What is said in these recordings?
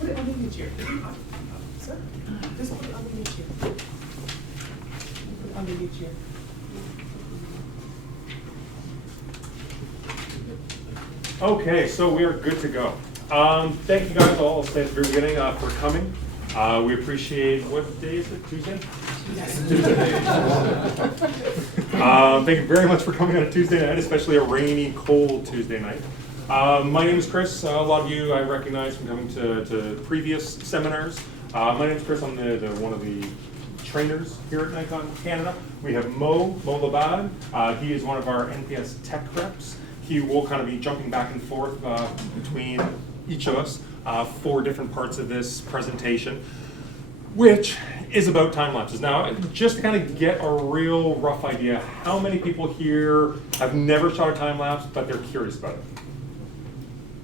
Put it underneath your chair. Sir, just put it underneath your chair. Put it underneath your chair. Okay, so we are good to go. Thank you guys all at the very beginning for coming. We appreciate, what day is it, Tuesday? Yes. Thank you very much for coming on a Tuesday night, especially a rainy, cold Tuesday night. My name is Chris. A lot of you I recognize from coming to previous seminars. My name is Chris. I'm one of the trainers here at Nikon Canada. We have Moe Labade. He is one of our NPS tech reps. He will kind of be jumping back and forth between each of us for different parts of this presentation, which is about time lapses. Now, just to kind of get a real rough idea, how many people here have never shot a time lapse, but they're curious about it?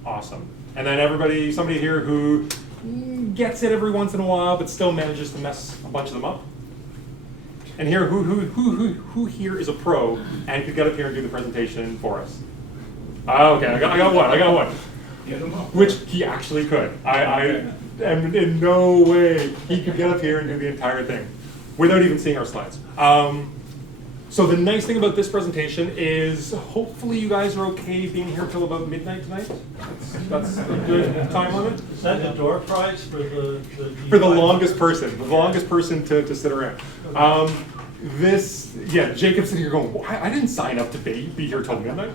Awesome. And then somebody here who gets it every once in a while, but still manages to mess a bunch of them up? And here, who here is a pro and could get up here and do the presentation for us? Okay, I got one. Get him up. Which he actually could. I am in no way he could get up here and do the entire thing without even seeing our slides. So the nice thing about this presentation is hopefully you guys are okay being here till about midnight tonight. That's a good time limit. Is that the door prize for the longest person, to sit around. Jacob's sitting here going, why? I didn't sign up to be here till midnight.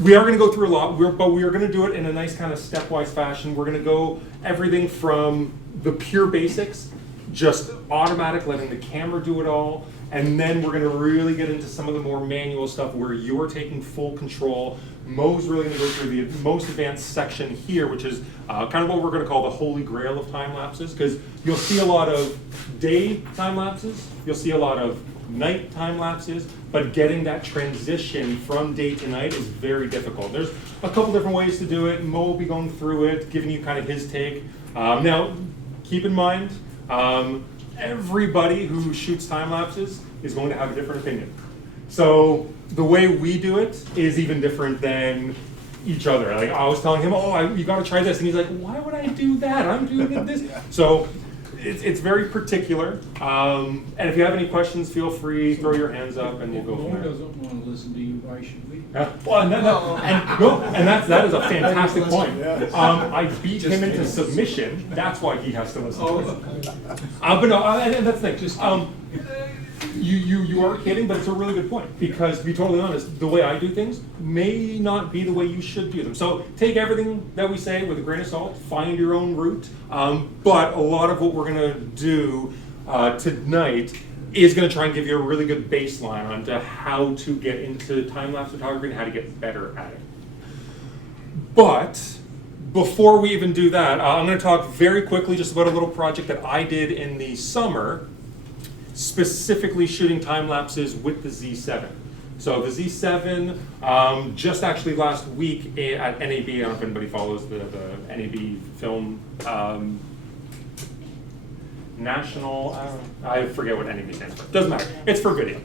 We are going to go through a lot, but we are going to do it in a nice kind of stepwise fashion. We're going to go everything from the pure basics, just automatic, letting the camera do it all, and then we're going to really get into some of the more manual stuff where you're taking full control. Mo's really going to go through the most advanced section here, which is kind of what we're going to call the holy grail of time lapses, because you'll see a lot of day time lapses, you'll see a lot of night time lapses, but getting that transition from day to night is very difficult. There's a couple different ways to do it. Mo will be going through it, giving you kind of his take. Now, keep in mind, everybody who shoots time lapses is going to have a different opinion. So the way we do it is even different than each other. Like I was telling him, you got to try this, and he's like, why would I do that? I'm doing it this. So it's very particular. And if you have any questions, feel free, throw your hands up, and we'll go from there. doesn't want to listen to you, why should we? That is a fantastic point. I beat him into submission. That's why he has to listen to us. But no, and that's the thing. You are kidding, but it's a really good point, because to be totally honest, the way I do things may not be the way you should do them. So take everything that we say with a grain of salt, find your own route, but a lot of what we're going to do tonight is going to try and give you a really good baseline onto how to get into time-lapse photography and how to get better at it. But before we even do that, I'm going to talk very quickly just about a little project that I did in the summer, specifically shooting time lapses with the Z7. So the Z7, just actually last week at NAB, I don't know if anybody follows the NAB film national, I forget what NAB stands for, doesn't matter, it's for video.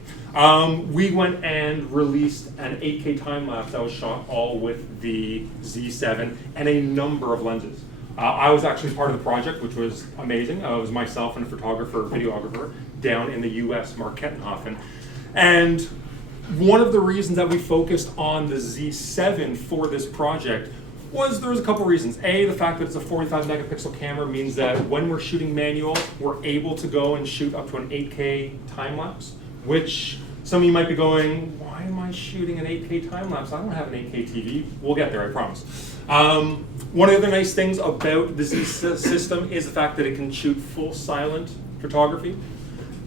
We went and released an 8K time lapse that was shot all with the Z7 and a number of lenses. I was actually part of the project, which was amazing. It was myself and a photographer, videographer, down in the US, Mark Kettenhoffen. And one of the reasons that we focused on the Z7 for this project was there was a couple reasons. A, the fact that it's a 45 megapixel camera means that when we're shooting manual, we're able to go and shoot up to an 8K time lapse, which some of you might be going, why am I shooting an 8K time lapse? I don't have an 8K TV. We'll get there, I promise. One of the other nice things about the Z system is the fact that it can shoot full silent photography.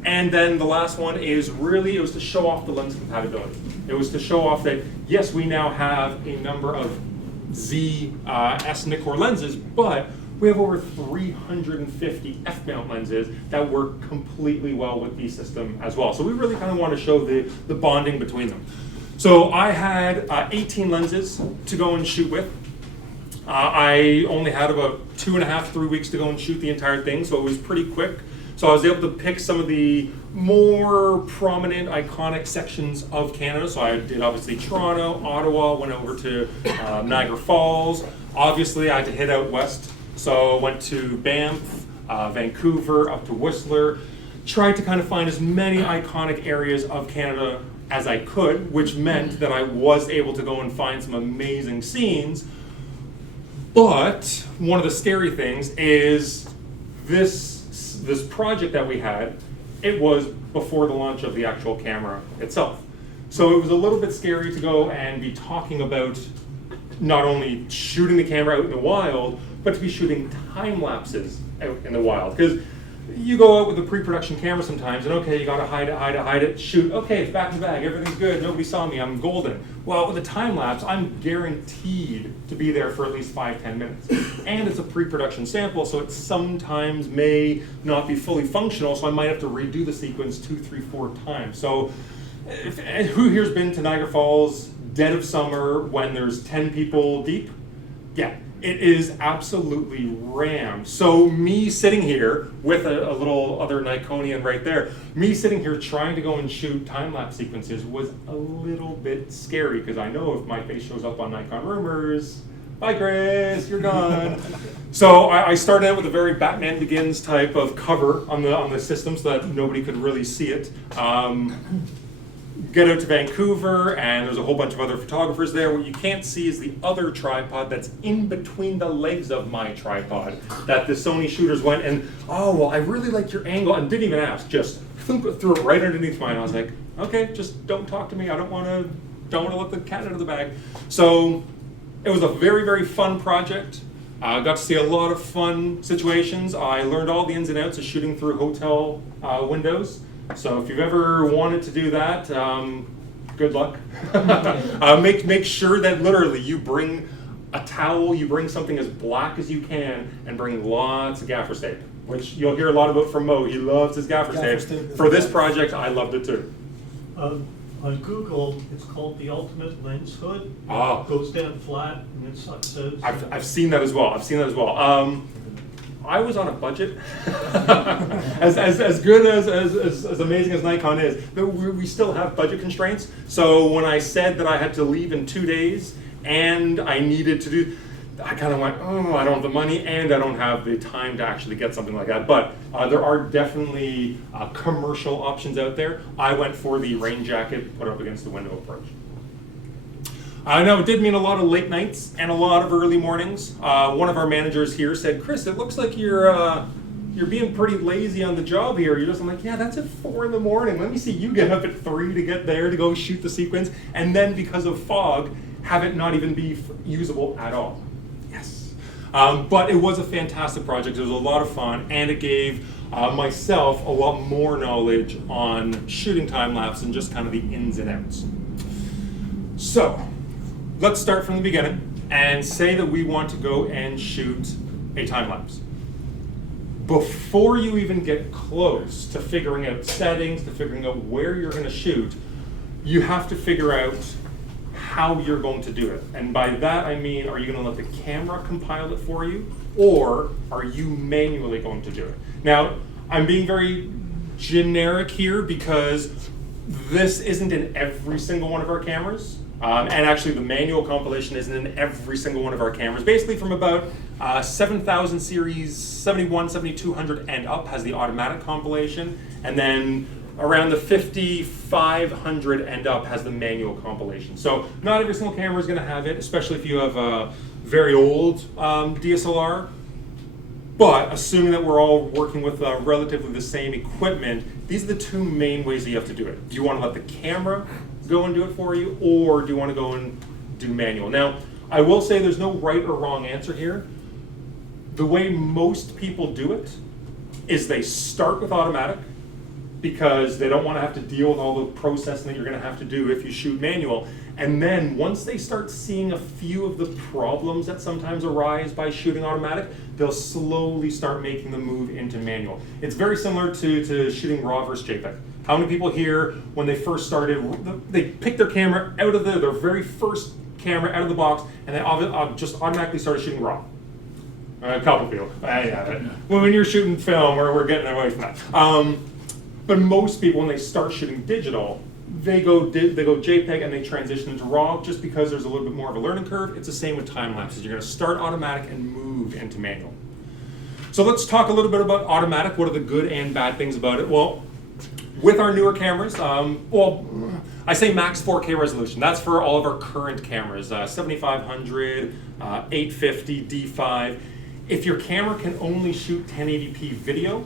And then the last one is really, it was to show off the lens compatibility. It was to show off that, yes, we now have a number of Z S Nikkor lenses, but we have over 350 F-mount lenses that work completely well with the system as well. So we really kind of want to show the bonding between them. So I had 18 lenses to go and shoot with. I only had about 2.5, 3 weeks to go and shoot the entire thing, so it was pretty quick. So I was able to pick some of the more prominent, iconic sections of Canada. So I did obviously Toronto, Ottawa, went over to Niagara Falls. Obviously I had to hit out west So went to Banff, Vancouver, up to Whistler, tried to kind of find as many iconic areas of Canada as I could, which meant that I was able to go and find some amazing scenes. But one of the scary things is this project that we had, it was before the launch of the actual camera itself. So it was a little bit scary to go and be talking about not only shooting the camera out in the wild, but to be shooting time lapses out in the wild. Because you go out with a pre-production camera sometimes, and okay, you gotta hide it, shoot, okay, it's back in the bag, everything's good, nobody saw me, I'm golden. Well, with a time lapse, I'm guaranteed to be there for at least 5-10 minutes. And it's a pre-production sample, so it sometimes may not be fully functional, so I might have to redo the sequence 2, 3, 4 times. So, who here's been to Niagara Falls, dead of summer, when there's 10 people deep? Yeah. It is absolutely rammed. So me sitting here with a little other Nikonian right there, me sitting here trying to go and shoot time-lapse sequences was a little bit scary, because I know if my face shows up on Nikon Rumors, bye Chris, you're gone. So I started out with a very Batman Begins type of cover on the system so that nobody could really see it. Get out to Vancouver, and there's a whole bunch of other photographers there. What you can't see is the other tripod that's in between the legs of my tripod that the Sony shooters went and, oh, well, I really like your angle, and didn't even ask, just threw it right underneath mine. I was like, okay, just don't talk to me. I don't want to let the cat out of the bag. So it was a very, very fun project. I got to see a lot of fun situations. I learned all the ins and outs of shooting through hotel windows. So if you've ever wanted to do that, good luck. Make sure that literally you bring a towel, you bring something as black as you can, and bring lots of gaffer tape, which you'll hear a lot about from Mo. He loves his gaffer tape. For this project, I loved it too. On Google, it's called the Ultimate Lens Hood. Ah. It goes down flat, and it's like so. I've seen that as well. I was on a budget. as good as amazing as Nikon is, we still have budget constraints. So when I said that I had to leave in 2 days and I needed to do, I kind of went, oh, I don't have the money and I don't have the time to actually get something like that. But there are definitely commercial options out there. I went for the rain jacket, put up against the window approach. I know it did mean a lot of late nights and a lot of early mornings. One of our managers here said, Chris, it looks like you're being pretty lazy on the job here. I'm like, yeah, that's at 4 in the morning. Let me see you get up at 3 to get there to go shoot the sequence. And then because of fog, have it not even be usable at all. Yes. But it was a fantastic project. It was a lot of fun, and it gave myself a lot more knowledge on shooting time-lapse and just kind of the ins and outs. So, let's start from the beginning and say that we want to go and shoot a time lapse. Before you even get close to figuring out settings, to figuring out where you're going to shoot, you have to figure out how you're going to do it. And by that I mean, are you going to let the camera compile it for you, or are you manually going to do it? Now, I'm being very generic here because this isn't in every single one of our cameras. And actually the manual compilation isn't in every single one of our cameras. Basically from about 7000 series, 71, 7200 and up has the automatic compilation. And then around the 5500 and up has the manual compilation. So not every single camera is going to have it, especially if you have a very old DSLR. But assuming that we're all working with relatively the same equipment, these are the two main ways that you have to do it. Do you want to let the camera go and do it for you, or do you want to go and do manual? Now, I will say there's no right or wrong answer here. The way most people do it is they start with automatic because they don't want to have to deal with all the processing that you're going to have to do if you shoot manual. And then once they start seeing a few of the problems that sometimes arise by shooting automatic, they'll slowly start making the move into manual. It's very similar to shooting RAW versus JPEG. How many people here, when they first started, they picked their camera out of their very first camera out of the box, and they just automatically started shooting RAW? A couple people. Well, when you're shooting film, we're getting away from that. But most people, when they start shooting digital, they go JPEG and they transition into RAW just because there's a little bit more of a learning curve. It's the same with time lapses. You're going to start automatic and move into manual. So let's talk a little bit about automatic. What are the good and bad things about it? Well, with our newer cameras, I say max 4K resolution. That's for all of our current cameras, 7500, 850, D5. If your camera can only shoot 1080p video,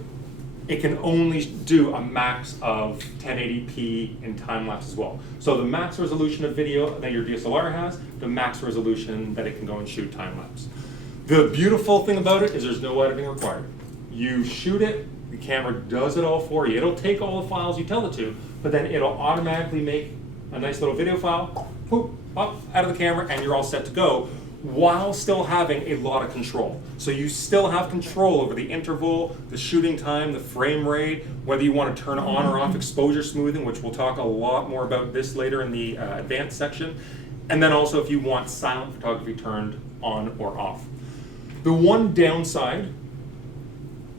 it can only do a max of 1080p in time-lapse as well. So the max resolution of video that your DSLR has, the max resolution that it can go and shoot time-lapse. The beautiful thing about it is there's no editing required. You shoot it, the camera does it all for you. It'll take all the files you tell it to, but then it'll automatically make a nice little video file, whoop, up out of the camera, and you're all set to go, while still having a lot of control. So you still have control over the interval, the shooting time, the frame rate, whether you want to turn on or off exposure smoothing, which we'll talk a lot more about this later in the advanced section. And then also if you want silent photography turned on or off. The one downside,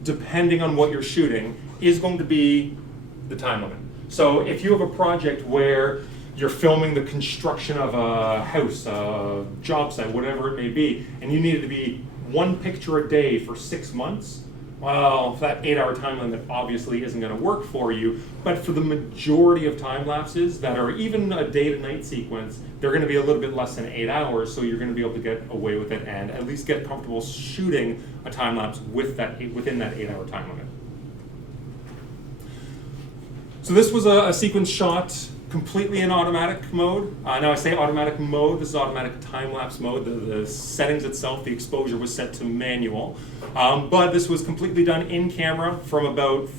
depending on what you're shooting, is going to be the time limit. So if you have a project where you're filming the construction of a house, a job site, whatever it may be, and you need it to be one picture a day for 6 months, well, that 8-hour time limit obviously isn't going to work for you. But for the majority of time lapses that are even a day to night sequence, they're going to be a little bit less than 8 hours, so you're going to be able to get away with it and at least get comfortable shooting a time lapse with that within that 8-hour time limit. So this was a sequence shot completely in automatic mode. Now I say automatic mode, this is automatic time-lapse mode. The settings itself, the exposure was set to manual. But this was completely done in camera from about,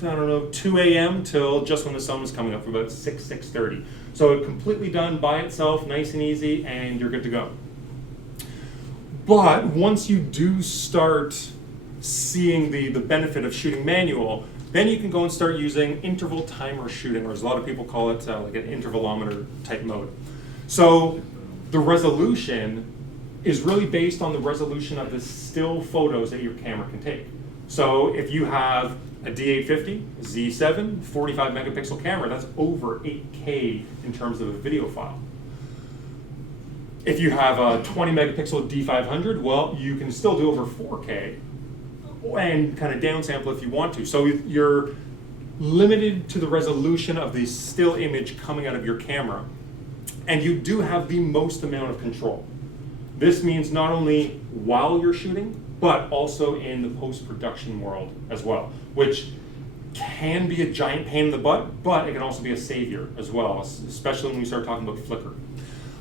2 a.m. till just when the sun was coming up, from about 6:30. So completely done by itself, nice and easy, and you're good to go. But once you do start seeing the benefit of shooting manual, then you can go and start using interval timer shooting, or as a lot of people call it, like an intervalometer type mode. So the resolution is really based on the resolution of the still photos that your camera can take. So if you have a D850, Z7, 45 megapixel camera, that's over 8K in terms of a video file. If you have a 20 megapixel D500, well, you can still do over 4K and kind of downsample if you want to. So you're limited to the resolution of the still image coming out of your camera, and you do have the most amount of control. This means not only while you're shooting, but also in the post-production world as well, which can be a giant pain in the butt, but it can also be a savior as well, especially when we start talking about flicker.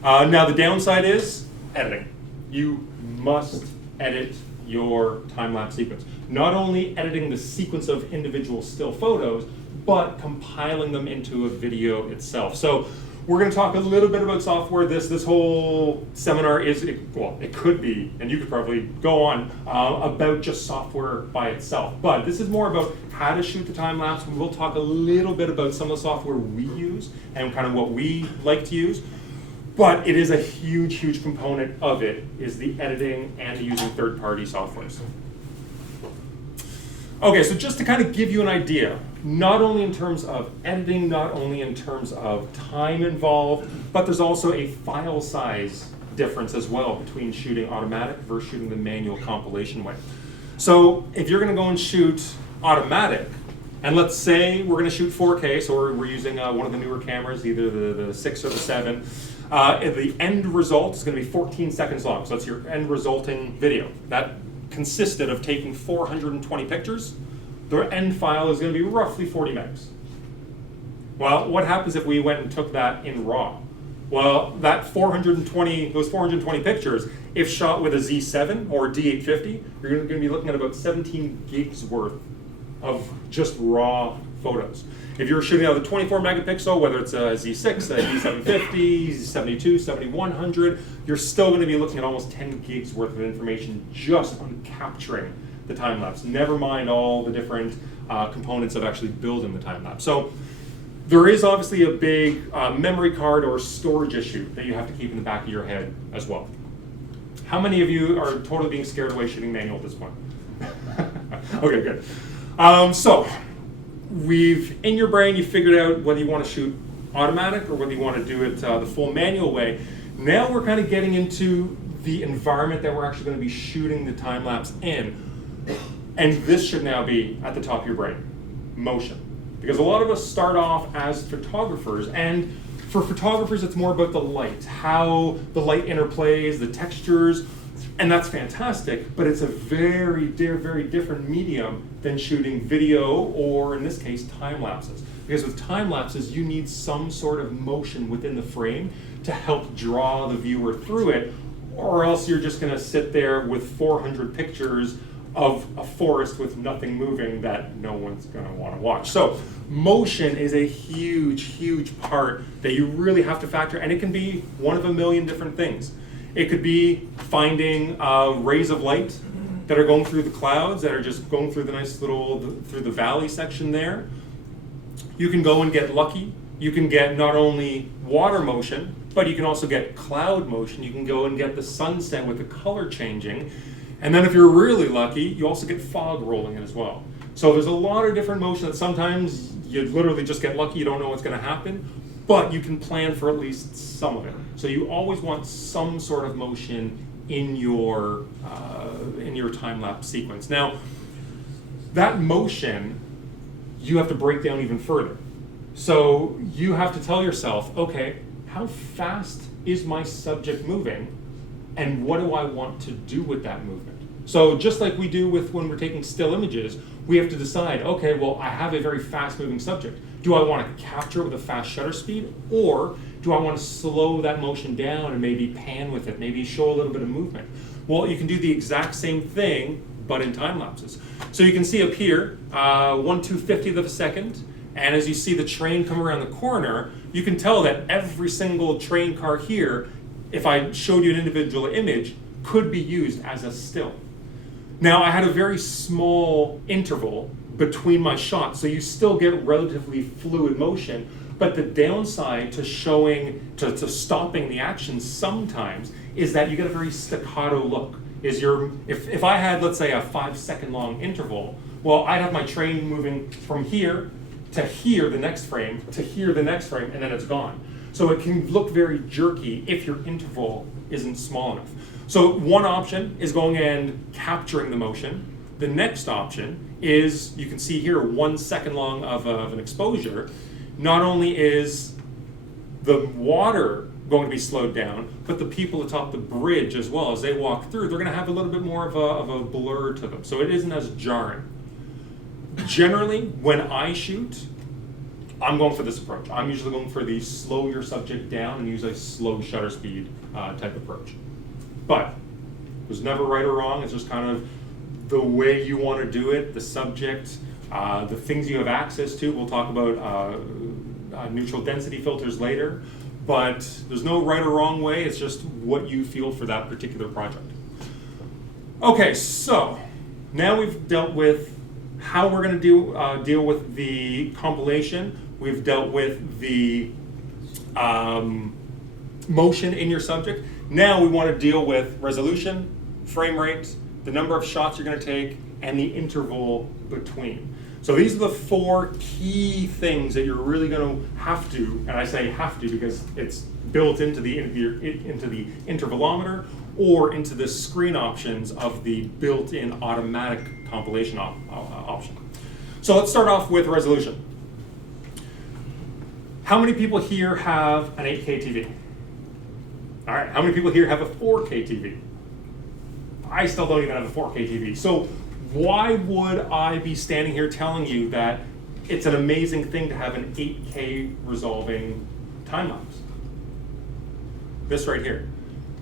Now the downside is editing. You must edit your time-lapse sequence. Not only editing the sequence of individual still photos, but compiling them into a video itself. So we're going to talk a little bit about software. This whole seminar it could be, and you could probably go on about just software by itself. But this is more about how to shoot the time-lapse. We will talk a little bit about some of the software we use and kind of what we like to use. But it is a huge, huge component of it, is the editing and using third-party softwares. Okay, so just to kind of give you an idea, not only in terms of editing, not only in terms of time involved, but there's also a file size difference as well between shooting automatic versus shooting the manual compilation way. So if you're going to go and shoot automatic, and let's say we're going to shoot 4K, so we're using one of the newer cameras, either the 6 or the 7, the end result is going to be 14 seconds long. So that's your end resulting video. That consisted of taking 420 pictures. The end file is going to be roughly 40 megs. Well, what happens if we went and took that in RAW? Well, those 420 pictures, if shot with a Z7 or D850, you're going to be looking at about 17 gigs worth of just raw photos. If you're shooting out of the 24 megapixel, whether it's a Z6, a D750, Z72, 7100, you're still going to be looking at almost 10 gigs worth of information just on capturing the time lapse. Never mind all the different components of actually building the time lapse. So there is obviously a big memory card or storage issue that you have to keep in the back of your head as well. How many of you are totally being scared away shooting manual at this point? Okay, good. So in your brain, you figured out whether you want to shoot automatic or whether you want to do it the full manual way. Now we're kind of getting into the environment that we're actually going to be shooting the time lapse in. And this should now be at the top of your brain, motion. Because a lot of us start off as photographers, and for photographers it's more about the light, how the light interplays, the textures, and that's fantastic, but it's a very, very different medium than shooting video, or in this case, time lapses. Because with time lapses, you need some sort of motion within the frame to help draw the viewer through it, or else you're just gonna sit there with 400 pictures of a forest with nothing moving that no one's gonna wanna watch. So motion is a huge part that you really have to factor, and it can be one of a million different things. It could be finding rays of light that are going through the clouds, that are just going through the nice little, through the valley section there. You can go and get lucky. You can get not only water motion, but you can also get cloud motion. You can go and get the sunset with the color changing. And then if you're really lucky, you also get fog rolling in as well. So there's a lot of different motion that sometimes you literally just get lucky, you don't know what's gonna happen, but you can plan for at least some of it. So you always want some sort of motion in your time-lapse sequence. Now, that motion, you have to break down even further. So you have to tell yourself, okay, how fast is my subject moving, and what do I want to do with that movement? So just like we do with when we're taking still images, we have to decide, okay, well, I have a very fast moving subject. Do I want to capture it with a fast shutter speed, or do I want to slow that motion down and maybe pan with it, maybe show a little bit of movement? Well, you can do the exact same thing, but in time lapses. So you can see up here, 1/250th of a second, and as you see the train come around the corner, you can tell that every single train car here, if I showed you an individual image, could be used as a still. Now, I had a very small interval between my shots, so you still get relatively fluid motion, but the downside to to stopping the action sometimes is that you get a very staccato look. If I had, let's say, a 5-second long interval, well, I'd have my train moving from here to here the next frame, to here the next frame, and then it's gone. So it can look very jerky if your interval isn't small enough. So one option is going and capturing the motion. The next option is, you can see here, 1 second long of an exposure. Not only is the water going to be slowed down, but the people atop the bridge as well, as they walk through, they're going to have a little bit more of a blur to them. So it isn't as jarring. Generally, when I shoot, I'm going for this approach. I'm usually going for the slow your subject down and use a slow shutter speed type approach. But there's never right or wrong. It's just kind of the way you want to do it, the subject, the things you have access to. We'll talk about neutral density filters later, but there's no right or wrong way. It's just what you feel for that particular project. Okay, so now we've dealt with how we're going to deal with the compilation. We've dealt with the motion in your subject. Now we want to deal with resolution, frame rate, the number of shots you're going to take, and the interval between. So these are the 4 key things that you're really going to have to, and I say have to because it's built into the intervalometer or into the screen options of the built-in automatic compilation option. So let's start off with resolution. How many people here have an 8K TV? All right, how many people here have a 4K TV? I still don't even have a 4K TV. So why would I be standing here telling you that it's an amazing thing to have an 8K resolving time lapse? This right here.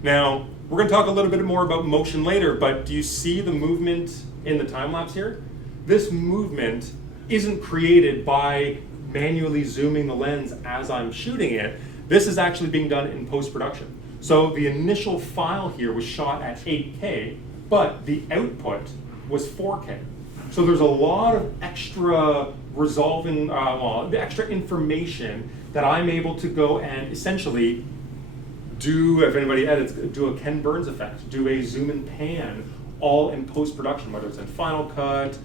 Now, we're going to talk a little bit more about motion later, but do you see the movement in the time lapse here? This movement isn't created by manually zooming the lens as I'm shooting it. This is actually being done in post-production. So the initial file here was shot at 8K, but the output was 4K. So there's a lot of extra resolving, the extra information that I'm able to go and essentially do, if anybody edits, do a Ken Burns effect, do a zoom and pan, all in post-production, whether it's in Final Cut,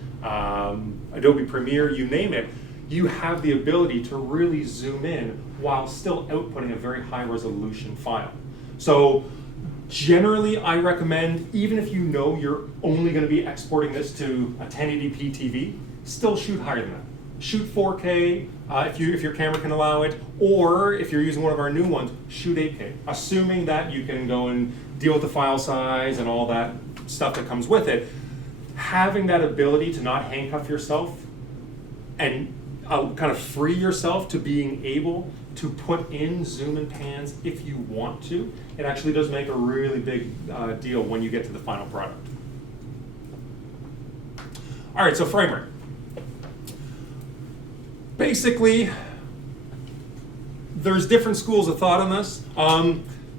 Adobe Premiere, you name it. You have the ability to really zoom in while still outputting a very high resolution file. So Generally, I recommend, even if you know you're only going to be exporting this to a 1080p TV, still shoot higher than that. Shoot 4K if your camera can allow it, or if you're using one of our new ones, shoot 8K, assuming that you can go and deal with the file size and all that stuff that comes with it. Having that ability to not handcuff yourself and kind of free yourself to being able to put in zoom and pans if you want to, it actually does make a really big deal when you get to the final product. All right, so frame rate. Basically, there's different schools of thought on this.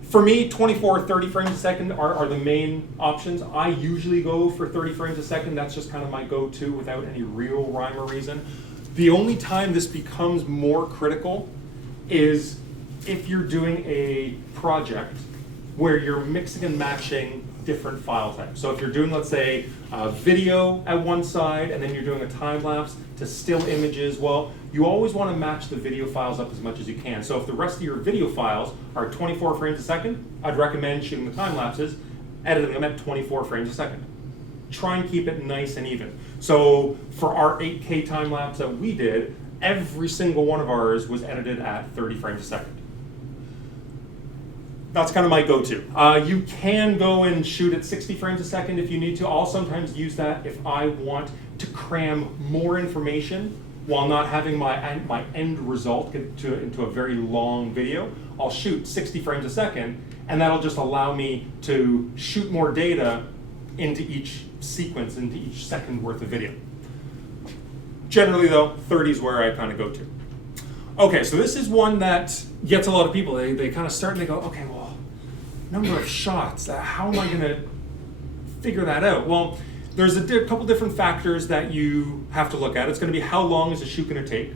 For me, 24 or 30 frames a second are the main options. I usually go for 30 frames a second. That's just kind of my go-to without any real rhyme or reason. The only time this becomes more critical is if you're doing a project where you're mixing and matching different file types. So if you're doing, let's say, video at one side and then you're doing a time lapse to still images, well, you always want to match the video files up as much as you can. So if the rest of your video files are 24 frames a second, I'd recommend shooting the time lapses, editing them at 24 frames a second. Try and keep it nice and even. So for our 8K time lapse that we did, every single one of ours was edited at 30 frames a second. That's kind of my go-to. You can go and shoot at 60 frames a second if you need to. I'll sometimes use that if I want to cram more information while not having my end result get into a very long video. I'll shoot 60 frames a second, and that'll just allow me to shoot more data into each sequence, into each second worth of video. Generally though, 30 is where I kind of go to. Okay, so this is one that gets a lot of people. They kind of start and they go, okay, well, number of shots, how am I going to figure that out? Well, there's a couple different factors that you have to look at. It's going to be how long is the shoot going to take?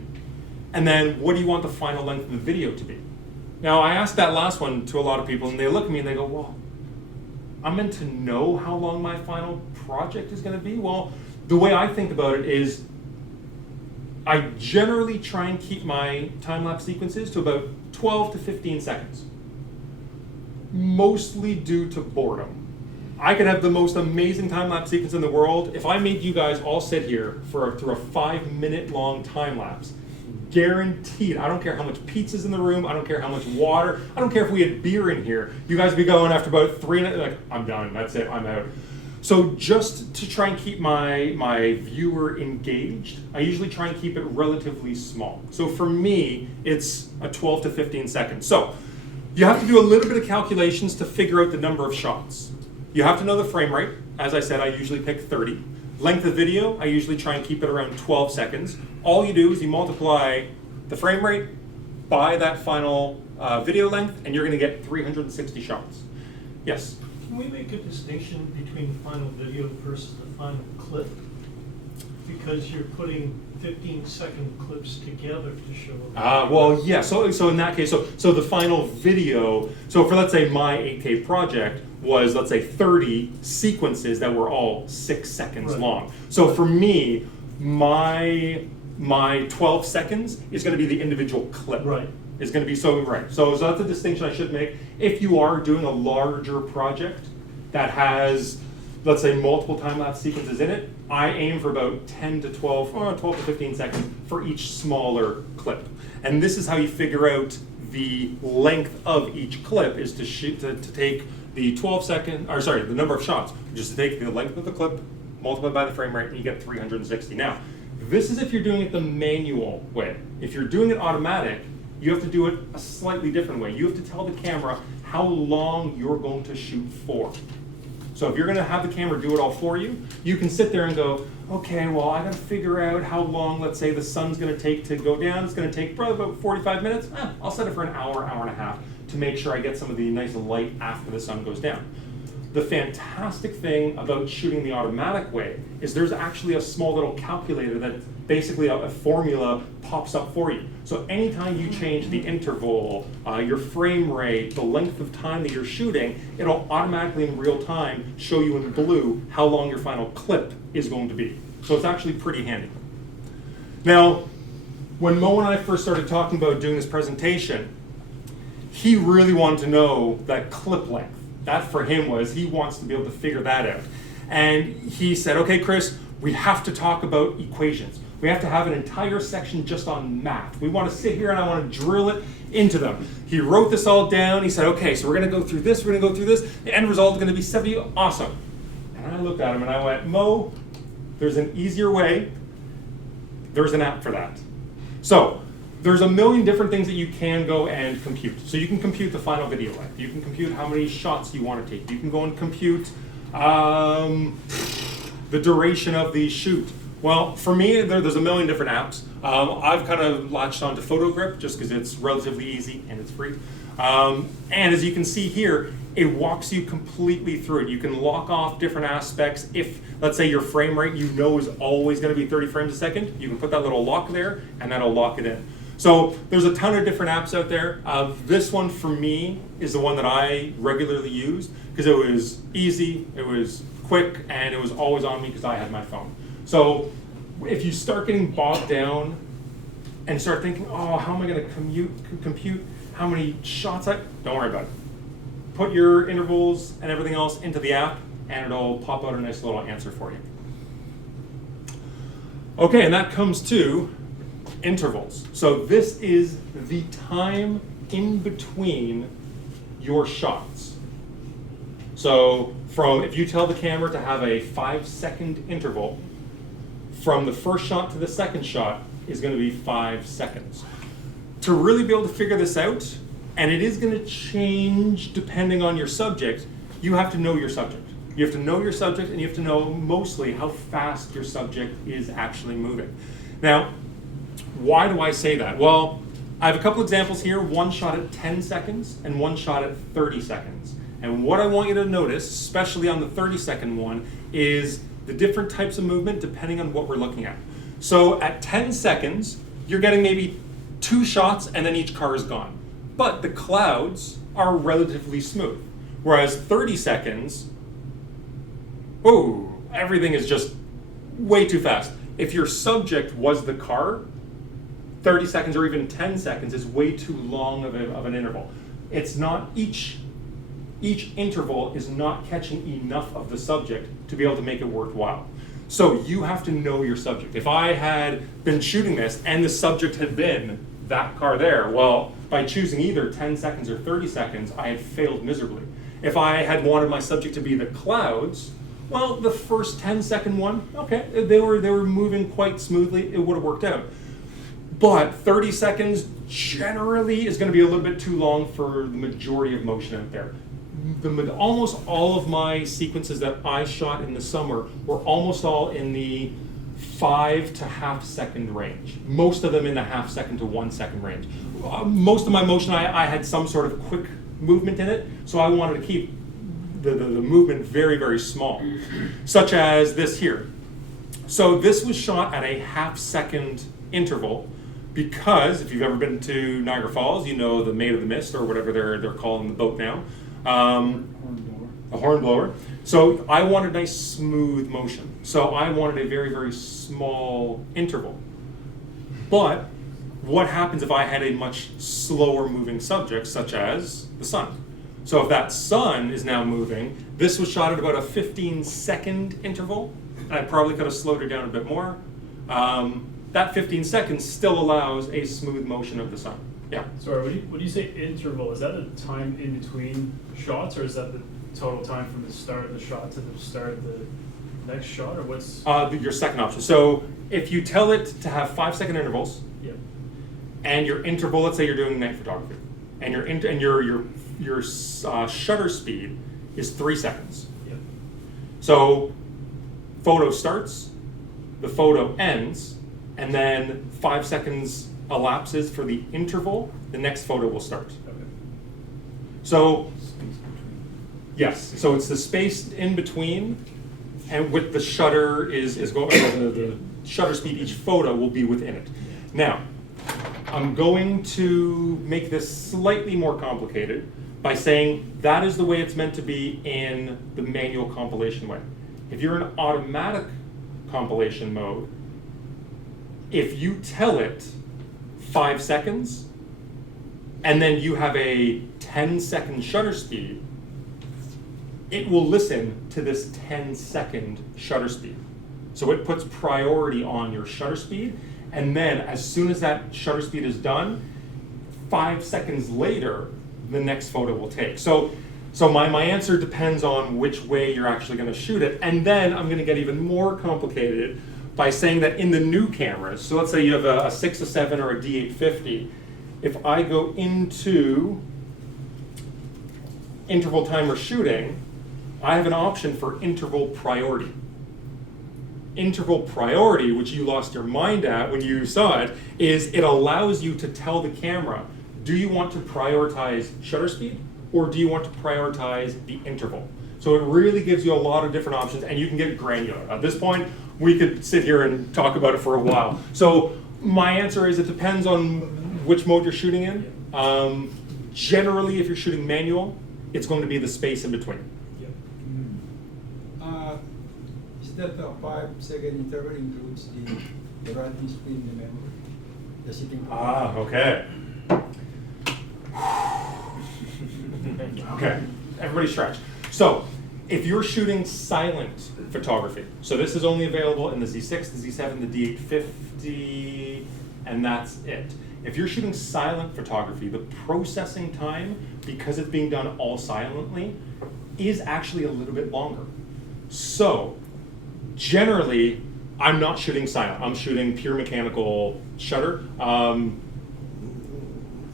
And then what do you want the final length of the video to be? Now, I asked that last one to a lot of people and they look at me and they go, well, I'm meant to know how long my final project is going to be? Well, the way I think about it is I generally try and keep my time-lapse sequences to about 12 to 15 seconds. Mostly due to boredom. I could have the most amazing time-lapse sequence in the world. If I made you guys all sit here through a 5-minute long time-lapse, guaranteed, I don't care how much pizza's in the room, I don't care how much water, I don't care if we had beer in here, you guys would be going after about 3 minutes, like, I'm done, that's it, I'm out. So just to try and keep my viewer engaged, I usually try and keep it relatively small. So for me, it's a 12 to 15 seconds. So you have to do a little bit of calculations to figure out the number of shots. You have to know the frame rate. As I said, I usually pick 30. Length of video, I usually try and keep it around 12 seconds. All you do is you multiply the frame rate by that final video length, and you're gonna get 360 shots. Yes? Can we make a distinction between final video versus the final clip? Because you're putting 15-second clips together to show. Well, yeah. So in that case, so the final video. So for, let's say, my 8K project was, let's say, 30 sequences that were all 6 seconds Right. long. So for me, my 12 seconds is going to be the individual clip. Right. Is going to be so right. So that's a distinction I should make. If you are doing a larger project that has, let's say, multiple time-lapse sequences in it, I aim for about 10 to 12, or 12 to 15 seconds for each smaller clip. And this is how you figure out the length of each clip, is to take the the number of shots, just to take the length of the clip, multiply by the frame rate, and you get 360. Now, this is if you're doing it the manual way. If you're doing it automatic, you have to do it a slightly different way. You have to tell the camera how long you're going to shoot for. So if you're going to have the camera do it all for you, you can sit there and go, okay, well, I got to figure out how long, let's say, the sun's going to take to go down. It's going to take probably about 45 minutes. I'll set it for an hour, hour and a half to make sure I get some of the nice light after the sun goes down. The fantastic thing about shooting the automatic way is there's actually a small little calculator that basically a formula pops up for you. So anytime you change the interval, your frame rate, the length of time that you're shooting, it'll automatically in real time show you in blue how long your final clip is going to be. So it's actually pretty handy. Now, when Mo and I first started talking about doing this presentation, he really wanted to know that clip length. That for him was, he wants to be able to figure that out. And he said, okay, Chris, we have to talk about equations. We have to have an entire section just on math. We want to sit here and I want to drill it into them. He wrote this all down. He said, okay, so we're going to go through this, we're going to go through this. The end result is going to be 70. Awesome. And I looked at him and I went, Mo, there's an easier way. There's an app for that. So there's a million different things that you can go and compute. So you can compute the final video length. You can compute how many shots you want to take. You can go and compute the duration of the shoot. Well, for me, there's a million different apps. I've kind of latched onto PhotoGrip just because it's relatively easy and it's free. And as you can see here, it walks you completely through it. You can lock off different aspects. If, let's say, your frame rate you know is always going to be 30 frames a second, you can put that little lock there and that'll lock it in. So there's a ton of different apps out there. This one for me is the one that I regularly use because it was easy, it was quick, and it was always on me because I had my phone. So if you start getting bogged down and start thinking, oh, how am I going to compute how many shots don't worry about it. Put your intervals and everything else into the app and it'll pop out a nice little answer for you. Okay, and that comes to intervals. So this is the time in between your shots. So if you tell the camera to have a 5-second interval, from the first shot to the second shot is going to be 5 seconds. To really be able to figure this out, and it is going to change depending on your subject, you have to know your subject. You have to know your subject and you have to know mostly how fast your subject is actually moving. Now, why do I say that? Well, I have a couple examples here, one shot at 10 seconds and one shot at 30 seconds. And what I want you to notice, especially on the 30-second one, is the different types of movement depending on what we're looking at. So at 10 seconds, you're getting maybe 2 shots and then each car is gone. But the clouds are relatively smooth. Whereas 30 seconds, oh, everything is just way too fast. If your subject was the car, 30 seconds or even 10 seconds is way too long of an interval. It's not, each interval is not catching enough of the subject to be able to make it worthwhile. So you have to know your subject. If I had been shooting this and the subject had been that car there, well, by choosing either 10 seconds or 30 seconds, I had failed miserably. If I had wanted my subject to be the clouds, well, the first 10-second one, okay, they were moving quite smoothly, it would have worked out. But 30 seconds generally is going to be a little bit too long for the majority of motion out there. Almost all of my sequences that I shot in the summer were almost all in the 5 to half-second range. Most of them in the half-second to 1 second range. Most of my motion, I had some sort of quick movement in it, so I wanted to keep the movement very, very small, such as this here. So this was shot at a half-second interval because, if you've ever been to Niagara Falls, you know the Maid of the Mist, or whatever they're calling the boat now. A horn blower. So I wanted nice smooth motion. So I wanted a very, very small interval. But what happens if I had a much slower moving subject, such as the sun? So if that sun is now moving, this was shot at about a 15-second interval, and I probably could have slowed it down a bit more. That 15 seconds still allows a smooth motion of the sun. Yeah. Sorry, when you say interval, is that a time in between shots, or is that the total time from the start of the shot to the start of the next shot, or what's? Your second option. So if you tell it to have 5-second intervals, Yep. and your interval, let's say you're doing night photography, and your shutter speed is 3 seconds. Yep. So photo starts, the photo ends, and then 5 seconds elapses for the interval, the next photo will start. Okay. So, yes, so it's the space in between, and with the shutter is going, the shutter speed, each photo will be within it. Now, I'm going to make this slightly more complicated by saying that is the way it's meant to be in the manual compilation way. If you're in automatic compilation mode, if you tell it 5 seconds, and then you have a 10-second shutter speed, it will listen to this 10-second shutter speed. So it puts priority on your shutter speed, and then as soon as that shutter speed is done, 5 seconds later, the next photo will take. So my answer depends on which way you're actually going to shoot it, and then I'm going to get even more complicated by saying that in the new cameras, so let's say you have a 6, a 7, or a D850, if I go into interval timer shooting, I have an option for interval priority. Interval priority, which you lost your mind at when you saw it, is it allows you to tell the camera, do you want to prioritize shutter speed or do you want to prioritize the interval? So it really gives you a lot of different options, and you can get granular. At this point, we could sit here and talk about it for a while. So my answer is it depends on which mode you're shooting in. Generally, if you're shooting manual, it's going to be the space in between. Is that a 5-second interval includes the writing speed in the memory? The sitting. Okay. Okay, everybody stretch. So, if you're shooting silent photography, so this is only available in the Z6, the Z7, the D850, and that's it. If you're shooting silent photography, the processing time, because it's being done all silently, is actually a little bit longer. So, generally, I'm not shooting silent. I'm shooting pure mechanical shutter.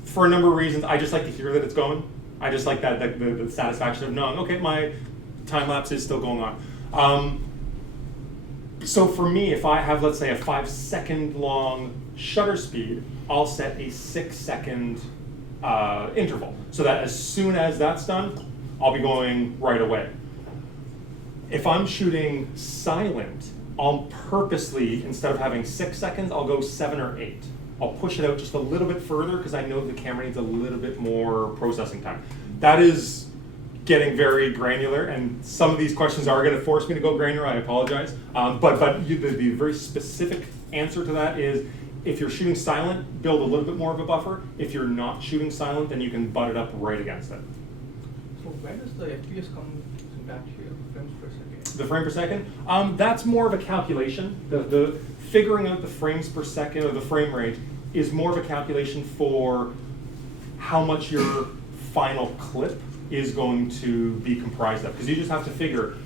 For a number of reasons, I just like to hear that it's going. I just like that the satisfaction of knowing, okay, my time lapse is still going on. So for me, if I have, let's say, a 5-second long shutter speed, I'll set a 6-second interval, so that as soon as that's done, I'll be going right away. If I'm shooting silent, I'll purposely, instead of having 6 seconds, I'll go 7 or 8. I'll push it out just a little bit further because I know the camera needs a little bit more processing time. That is getting very granular, and some of these questions are going to force me to go granular. I apologize, but the very specific answer to that is if you're shooting silent, build a little bit more of a buffer. If you're not shooting silent, then you can butt it up right against it. So where does the FPS come back here, frames per second? The frame per second? That's more of a calculation. The figuring out the frames per second or the frame rate is more of a calculation for how much your final clip is going to be comprised of. Because you just have to figure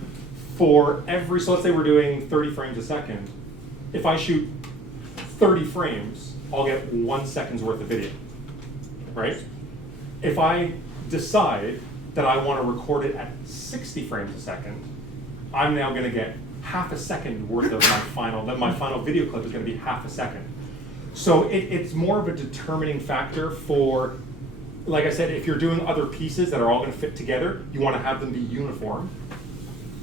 for every, so let's say we're doing 30 frames a second. If I shoot 30 frames, I'll get 1 second's worth of video, right? If I decide that I want to record it at 60 frames a second, I'm now going to get half a second worth of my final video clip is going to be half a second. So it's more of a determining factor for, like I said, if you're doing other pieces that are all going to fit together, you want to have them be uniform.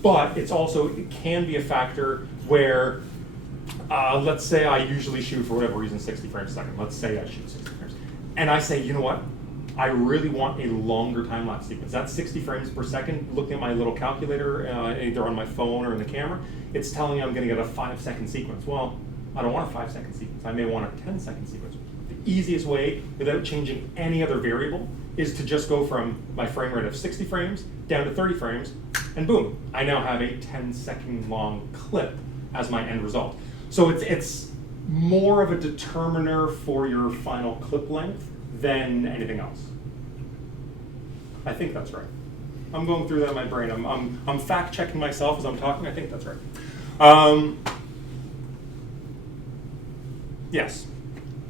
But it's also, it can be a factor where, let's say I usually shoot, for whatever reason, 60 frames a second. Let's say I shoot 60 frames. And I say, you know what? I really want a longer time-lapse sequence. That's 60 frames per second. Looking at my little calculator, either on my phone or in the camera, it's telling me I'm going to get a 5-second sequence. Well, I don't want a 5-second sequence. I may want a 10-second sequence. The easiest way, without changing any other variable, is to just go from my frame rate of 60 frames down to 30 frames, and boom, I now have a 10-second long clip as my end result. So it's more of a determiner for your final clip length than anything else. I think that's right. I'm going through that in my brain. I'm fact checking myself as I'm talking. I think that's right. Yes.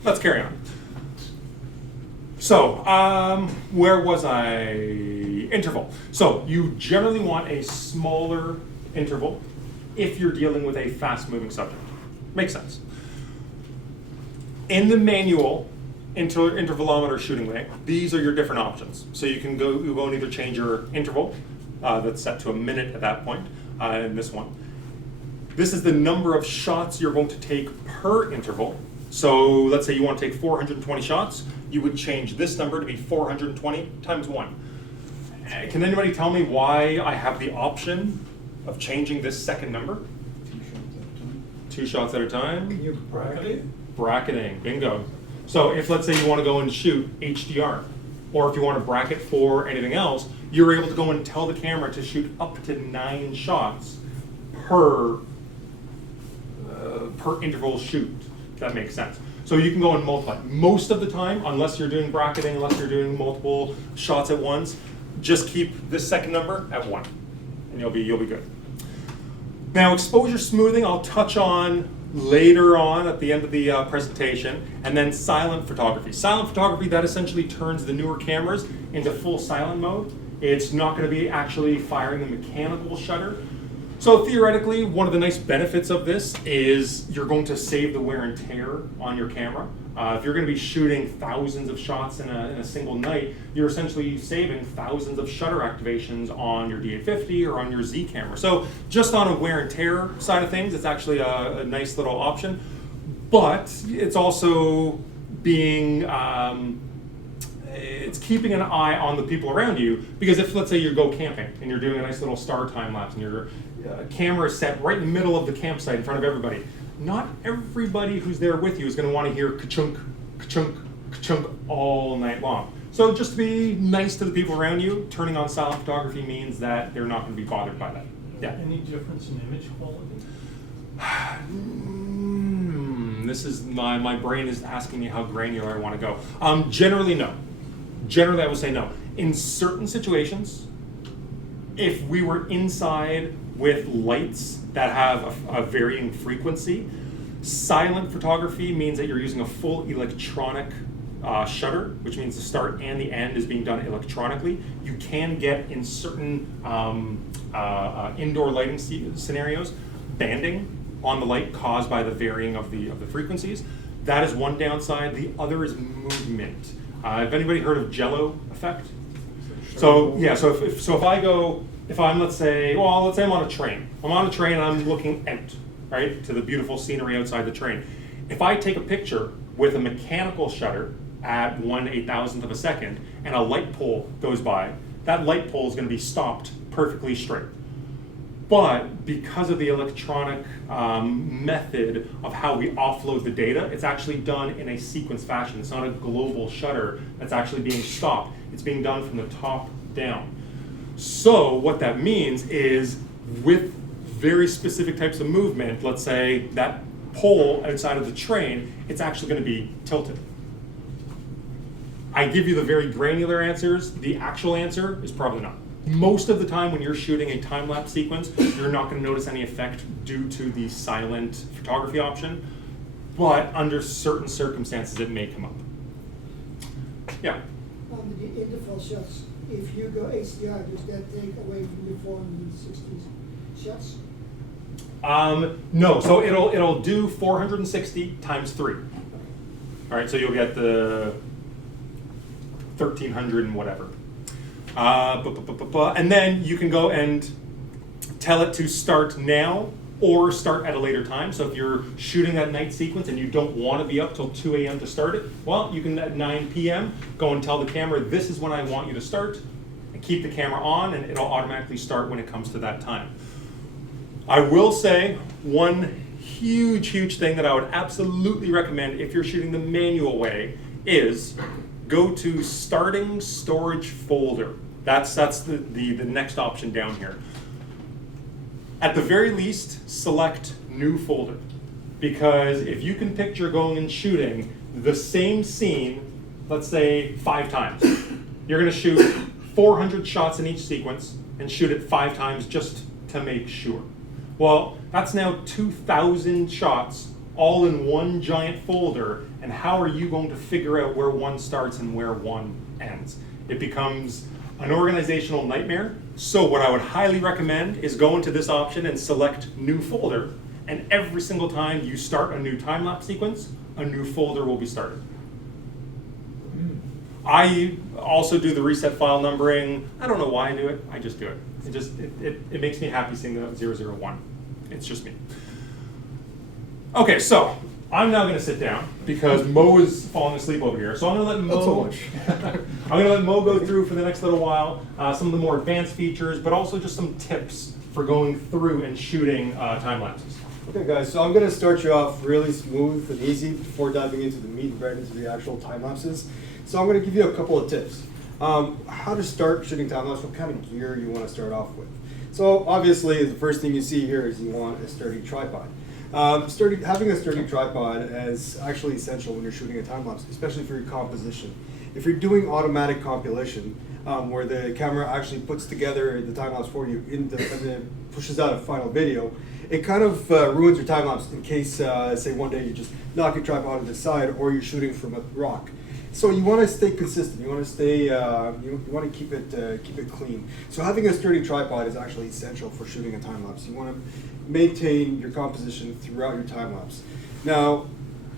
Let's carry on. So, where was I? Interval. So, you generally want a smaller interval if you're dealing with a fast-moving subject. Makes sense. In the manual intervalometer shooting way, these are your different options. So you can go and either change your interval, that's set to a minute at that point, in this one. This is the number of shots you're going to take per interval. So let's say you want to take 420 shots, you would change this number to be 420 times 1. Can anybody tell me why I have the option of changing this second number? 2 shots at a time. Can you bracket it? Bracketing, bingo. So if, let's say, you want to go and shoot HDR, or if you want to bracket for anything else, you're able to go and tell the camera to shoot up to 9 shots per interval shoot, if that makes sense. So you can go and multiply. Most of the time, unless you're doing bracketing, unless you're doing multiple shots at once, just keep this second number at 1, and you'll be good. Now, exposure smoothing, I'll touch on later on at the end of the presentation, and then silent photography. Silent photography, that essentially turns the newer cameras into full silent mode. It's not going to be actually firing the mechanical shutter. So theoretically, one of the nice benefits of this is you're going to save the wear and tear on your camera. If you're going to be shooting thousands of shots in a single night, you're essentially saving thousands of shutter activations on your D850 or on your Z camera. So just on a wear and tear side of things, it's actually a nice little option. But it's also being, it's keeping an eye on the people around you, because if, let's say, you go camping and you're doing a nice little star time lapse and your camera is set right in the middle of the campsite in front of everybody, not everybody who's there with you is going to want to hear ka-chunk, ka-chunk, ka-chunk all night long. So just to be nice to the people around you, turning on silent photography means that they're not going to be bothered by that. Yeah. Any difference in image quality? This is my brain is asking me how granular I want to go. Generally, no. Generally, I would say no. In certain situations, if we were inside with lights that have a varying frequency, silent photography means that you're using a full electronic shutter, which means the start and the end is being done electronically. You can get, in certain indoor lighting scenarios, banding on the light caused by the varying of the frequencies. That is one downside. The other is movement. Have anybody heard of Jello effect? So yeah, so if I'm, let's say I'm on a train. I'm on a train and I'm looking out, right, to the beautiful scenery outside the train. If I take a picture with a mechanical shutter at 1/8000th of a second and a light pole goes by, that light pole is going to be stopped perfectly straight. But because of the electronic method of how we offload the data, it's actually done in a sequence fashion. It's not a global shutter that's actually being stopped. It's being done from the top down. So what that means is, with very specific types of movement, let's say that pole outside of the train, it's actually going to be tilted. I give you the very granular answers. The actual answer is probably not. Most of the time when you're shooting a time-lapse sequence, you're not going to notice any effect due to the silent photography option, but under certain circumstances it may come up. Yeah? On the interval shots, if you go HDR, does that take away from your 460 shots? No, so it'll do 460 times 3. All right, so you'll get the 1300 and whatever. And then you can go and tell it to start now or start at a later time. So if you're shooting that night sequence and you don't want to be up till 2 a.m. to start it, well, you can at 9 p.m. go and tell the camera, this is when I want you to start, and keep the camera on, and it'll automatically start when it comes to that time. I will say one huge thing that I would absolutely recommend if you're shooting the manual way is go to starting storage folder. That's the next option down here. At the very least, select new folder, because if you can picture going and shooting the same scene, let's say 5 times, you're going to shoot 400 shots in each sequence and shoot it 5 times just to make sure. Well, that's now 2,000 shots all in one giant folder, and how are you going to figure out where one starts and where one ends? It becomes an organizational nightmare. So what I would highly recommend is go into this option and select new folder, and every single time you start a new time-lapse sequence, a new folder will be started. I also do the reset file numbering. I don't know why I do it, I just do it. It makes me happy seeing the 001. It's just me. Okay, so I'm now going to sit down because Mo is falling asleep over here. So I'm going to let Mo. I'm going to let Mo go through for the next little while some of the more advanced features, but also just some tips for going through and shooting time lapses. Okay, guys. So I'm going to start you off really smooth and easy before diving into the meat and right into the actual time lapses. So I'm going to give you a couple of tips. how to start shooting time lapse, what kind of gear you want to start off with. So obviously the first thing you see here is you want a sturdy tripod. Having a sturdy tripod is actually essential when you're shooting a time lapse, especially for your composition. If you're doing automatic compilation, where the camera actually puts together the time lapse for you and then pushes out a final video, it kind of ruins your time lapse in case, say one day you just knock your tripod to the side or you're shooting from a rock. So you want to stay consistent. You want to stay. You want to keep it clean. So having a sturdy tripod is actually essential for shooting a time lapse. You want to maintain your composition throughout your time lapse. Now,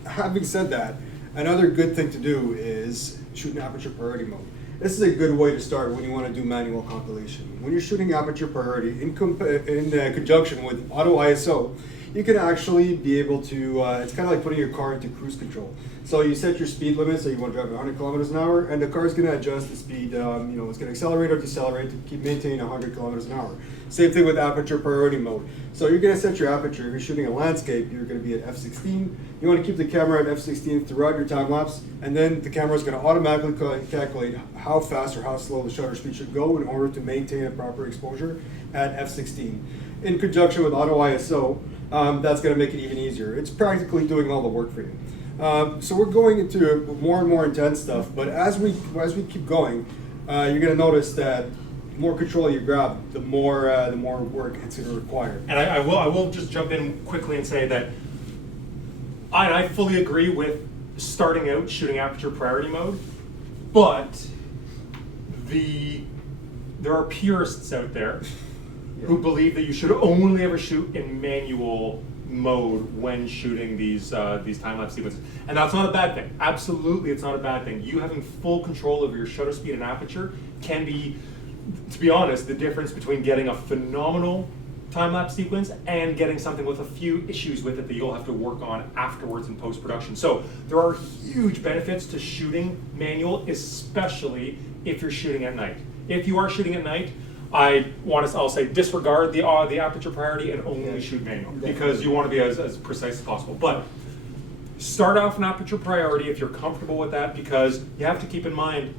having said that, another good thing to do is shoot in aperture priority mode. This is a good way to start when you want to do manual compilation. When you're shooting aperture priority in conjunction with auto ISO, you can actually be able to, it's kind of like putting your car into cruise control. So you set your speed limit, so you want to drive 100 kilometers an hour, and the car is going to adjust the speed, it's going to accelerate or decelerate to keep maintaining 100 kilometers an hour. Same thing with aperture priority mode. So you're going to set your aperture. If you're shooting a landscape, you're going to be at f16. You want to keep the camera at f16 throughout your time lapse, and then the camera is going to automatically calculate how fast or how slow the shutter speed should go in order to maintain a proper exposure at f16. In conjunction with auto ISO, that's going to make it even easier. It's practically doing all the work for you. So we're going into more and more intense stuff, but as we keep going, you're going to notice that the more control you grab, the more work it's going to require. And I will just jump in quickly and say that I fully agree with starting out shooting aperture priority mode, but there are purists out there who believe that you should only ever shoot in manual mode when shooting these time-lapse sequences. And that's not a bad thing. Absolutely, it's not a bad thing. You having full control over your shutter speed and aperture can be, to be honest, the difference between getting a phenomenal time-lapse sequence and getting something with a few issues with it that you'll have to work on afterwards in post-production. So there are huge benefits to shooting manual, especially if you're shooting at night. If you are shooting at night, I'll say disregard the aperture priority and only shoot manual, because you want to be as precise as possible. But start off in aperture priority if you're comfortable with that, because you have to keep in mind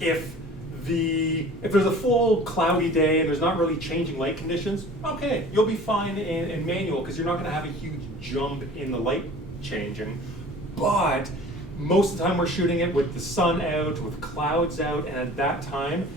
if there's a full cloudy day and there's not really changing light conditions, okay, you'll be fine in manual because you're not going to have a huge jump in the light changing. But most of the time we're shooting it with the sun out, with clouds out, and at that time,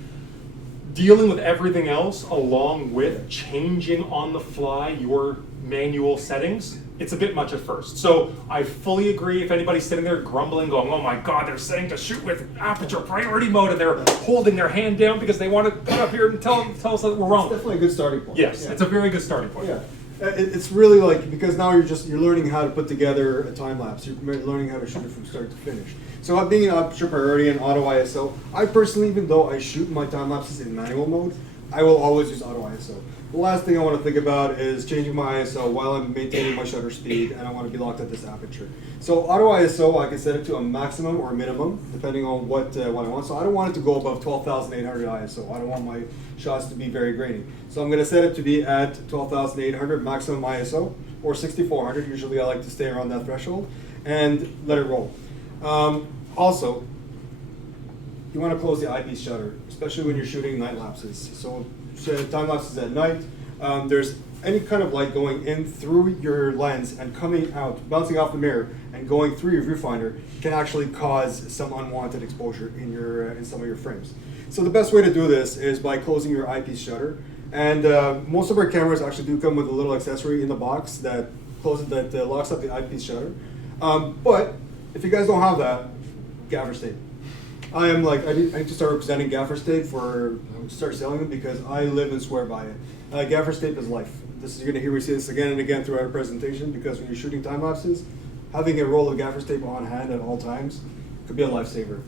dealing with everything else along with changing on the fly your manual settings, it's a bit much at first. So I fully agree if anybody's sitting there grumbling, going, oh my God, they're setting to shoot with aperture priority mode and they're holding their hand down because they want to put up here and tell us that we're wrong. It's definitely a good starting point. Yes, it's a very good starting point. Yeah. It's really like, because now you're learning how to put together a time lapse. You're learning how to shoot it from start to finish. So being in aperture priority and auto ISO, I personally, even though I shoot my time lapses in manual mode, I will always use auto ISO. The last thing I want to think about is changing my ISO while I'm maintaining my shutter speed and I want to be locked at this aperture. So auto ISO, I can set it to a maximum or a minimum, depending on what I want. So I don't want it to go above 12,800 ISO. I don't want my shots to be very grainy. So I'm going to set it to be at 12,800 maximum ISO, or 6,400. Usually I like to stay around that threshold, and let it roll. Also, you want to close the eyepiece shutter, especially when you're shooting night lapses. So time lapses at night, there's any kind of light going in through your lens and coming out, bouncing off the mirror and going through your viewfinder can actually cause some unwanted exposure in some of your frames. So the best way to do this is by closing your eyepiece shutter. And most of our cameras actually do come with a little accessory in the box that locks up the eyepiece shutter. But if you guys don't have that, gaffer's tape. I need to start representing gaffer's tape start selling them, because I live and swear by it. Gaffer's tape is life. You're going to hear me say this again and again throughout our presentation, because when you're shooting time lapses, having a roll of gaffer's tape on hand at all times could be a lifesaver.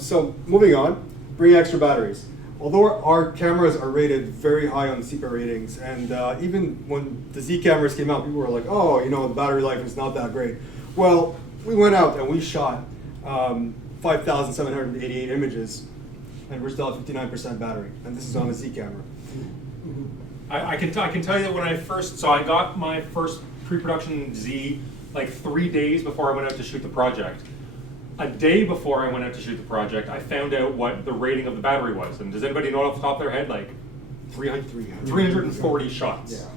So moving on, bring extra batteries. Although our cameras are rated very high on CPA ratings, and even when the Z cameras came out, people were like, oh, the battery life is not that great. Well, we went out and we shot 5,788 images, and we're still at 59% battery, and this is on a Z camera. I can tell you that when I got my first pre-production Z like 3 days before I went out to shoot the project. a day before I went out to shoot the project, I found out what the rating of the battery was. And does anybody know off the top of their head, like 340 shots Yeah.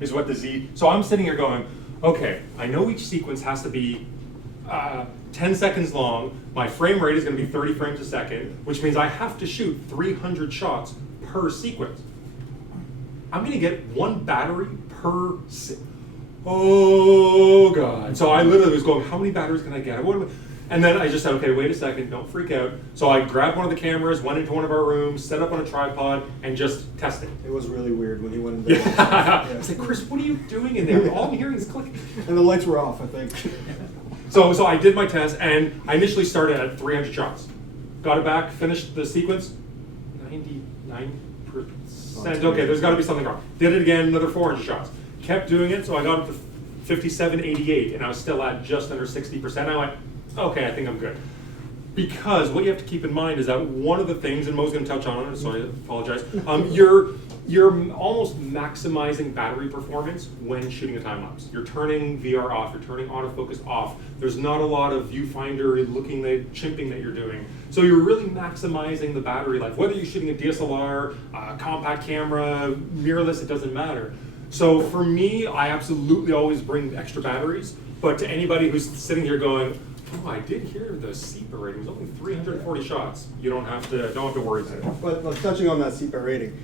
is what the Z. So I'm sitting here going, okay, I know each sequence has to be 10 seconds long. My frame rate is going to be 30 frames a second, which means I have to shoot 300 shots per sequence. I'm going to get one battery per oh God. So I literally was going, how many batteries can I get? And then I just said, okay, wait a second, don't freak out. So I grabbed one of the cameras, went into one of our rooms, set up on a tripod, and just tested. It was really weird when he went in there. Yeah. I was like, Chris, what are you doing in there? All I'm hearing is clicking. And the lights were off, I think. So I did my test, and I initially started at 300 shots. Got it back, finished the sequence, 99%. Okay, there's got to be something wrong. Did it again, another 400 shots. Kept doing it, so I got up to 57.88, and I was still at just under 60%. I went, okay, I think I'm good. Because what you have to keep in mind is that one of the things, and Mo's going to touch on it, so I apologize, you're almost maximizing battery performance when shooting a time lapse. You're turning VR off, you're turning autofocus off. There's not a lot of viewfinder looking at chimping that you're doing. So you're really maximizing the battery life. Whether you're shooting a DSLR, a compact camera, mirrorless, it doesn't matter. So for me, I absolutely always bring extra batteries, but to anybody who's sitting here going, oh, I did hear the CPA rating was only 340 shots. You don't have to worry about it. But touching on that CPA rating,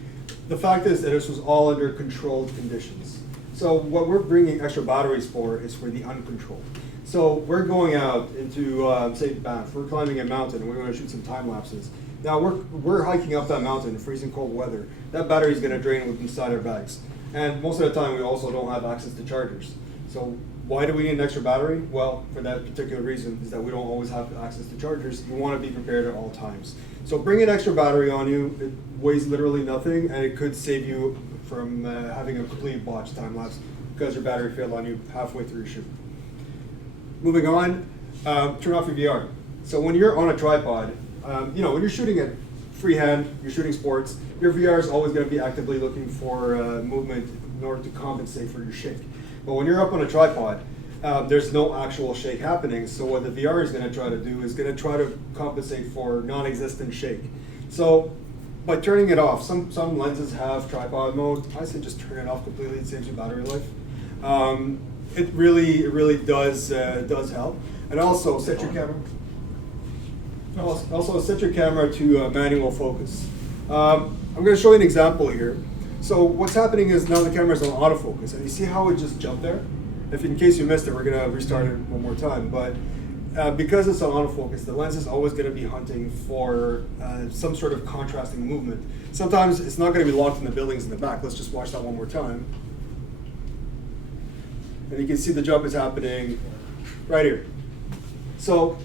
the fact is that this was all under controlled conditions. So what we're bringing extra batteries for is for the uncontrolled. So we're going out into, say, Banff. We're climbing a mountain and we're going to shoot some time lapses. Now we're hiking up that mountain in freezing cold weather. That battery is going to drain inside our bags. And most of the time we also don't have access to chargers. So why do we need an extra battery? Well, for that particular reason is that we don't always have access to chargers. You want to be prepared at all times. So bring an extra battery on you. It weighs literally nothing, and it could save you from having a completely botched time lapse because your battery failed on you halfway through your shoot. Moving on, turn off your VR. So when you're on a tripod, when you're shooting at freehand, you're shooting sports, your VR is always going to be actively looking for movement in order to compensate for your shake. But when you're up on a tripod, there's no actual shake happening. So what the VR is going to try to do is going to try to compensate for non-existent shake. So by turning it off, some lenses have tripod mode. I say just turn it off completely. It saves you battery life. It really does help. And also set your camera. Also set your camera to manual focus. I'm going to show you an example here. So what's happening is now the camera's on autofocus, and you see how it just jumped there? If in case you missed it, we're going to restart it one more time. But because it's on autofocus, the lens is always going to be hunting for some sort of contrasting movement. Sometimes it's not going to be locked in the buildings in the back. Let's just watch that one more time. And you can see the jump is happening right here. So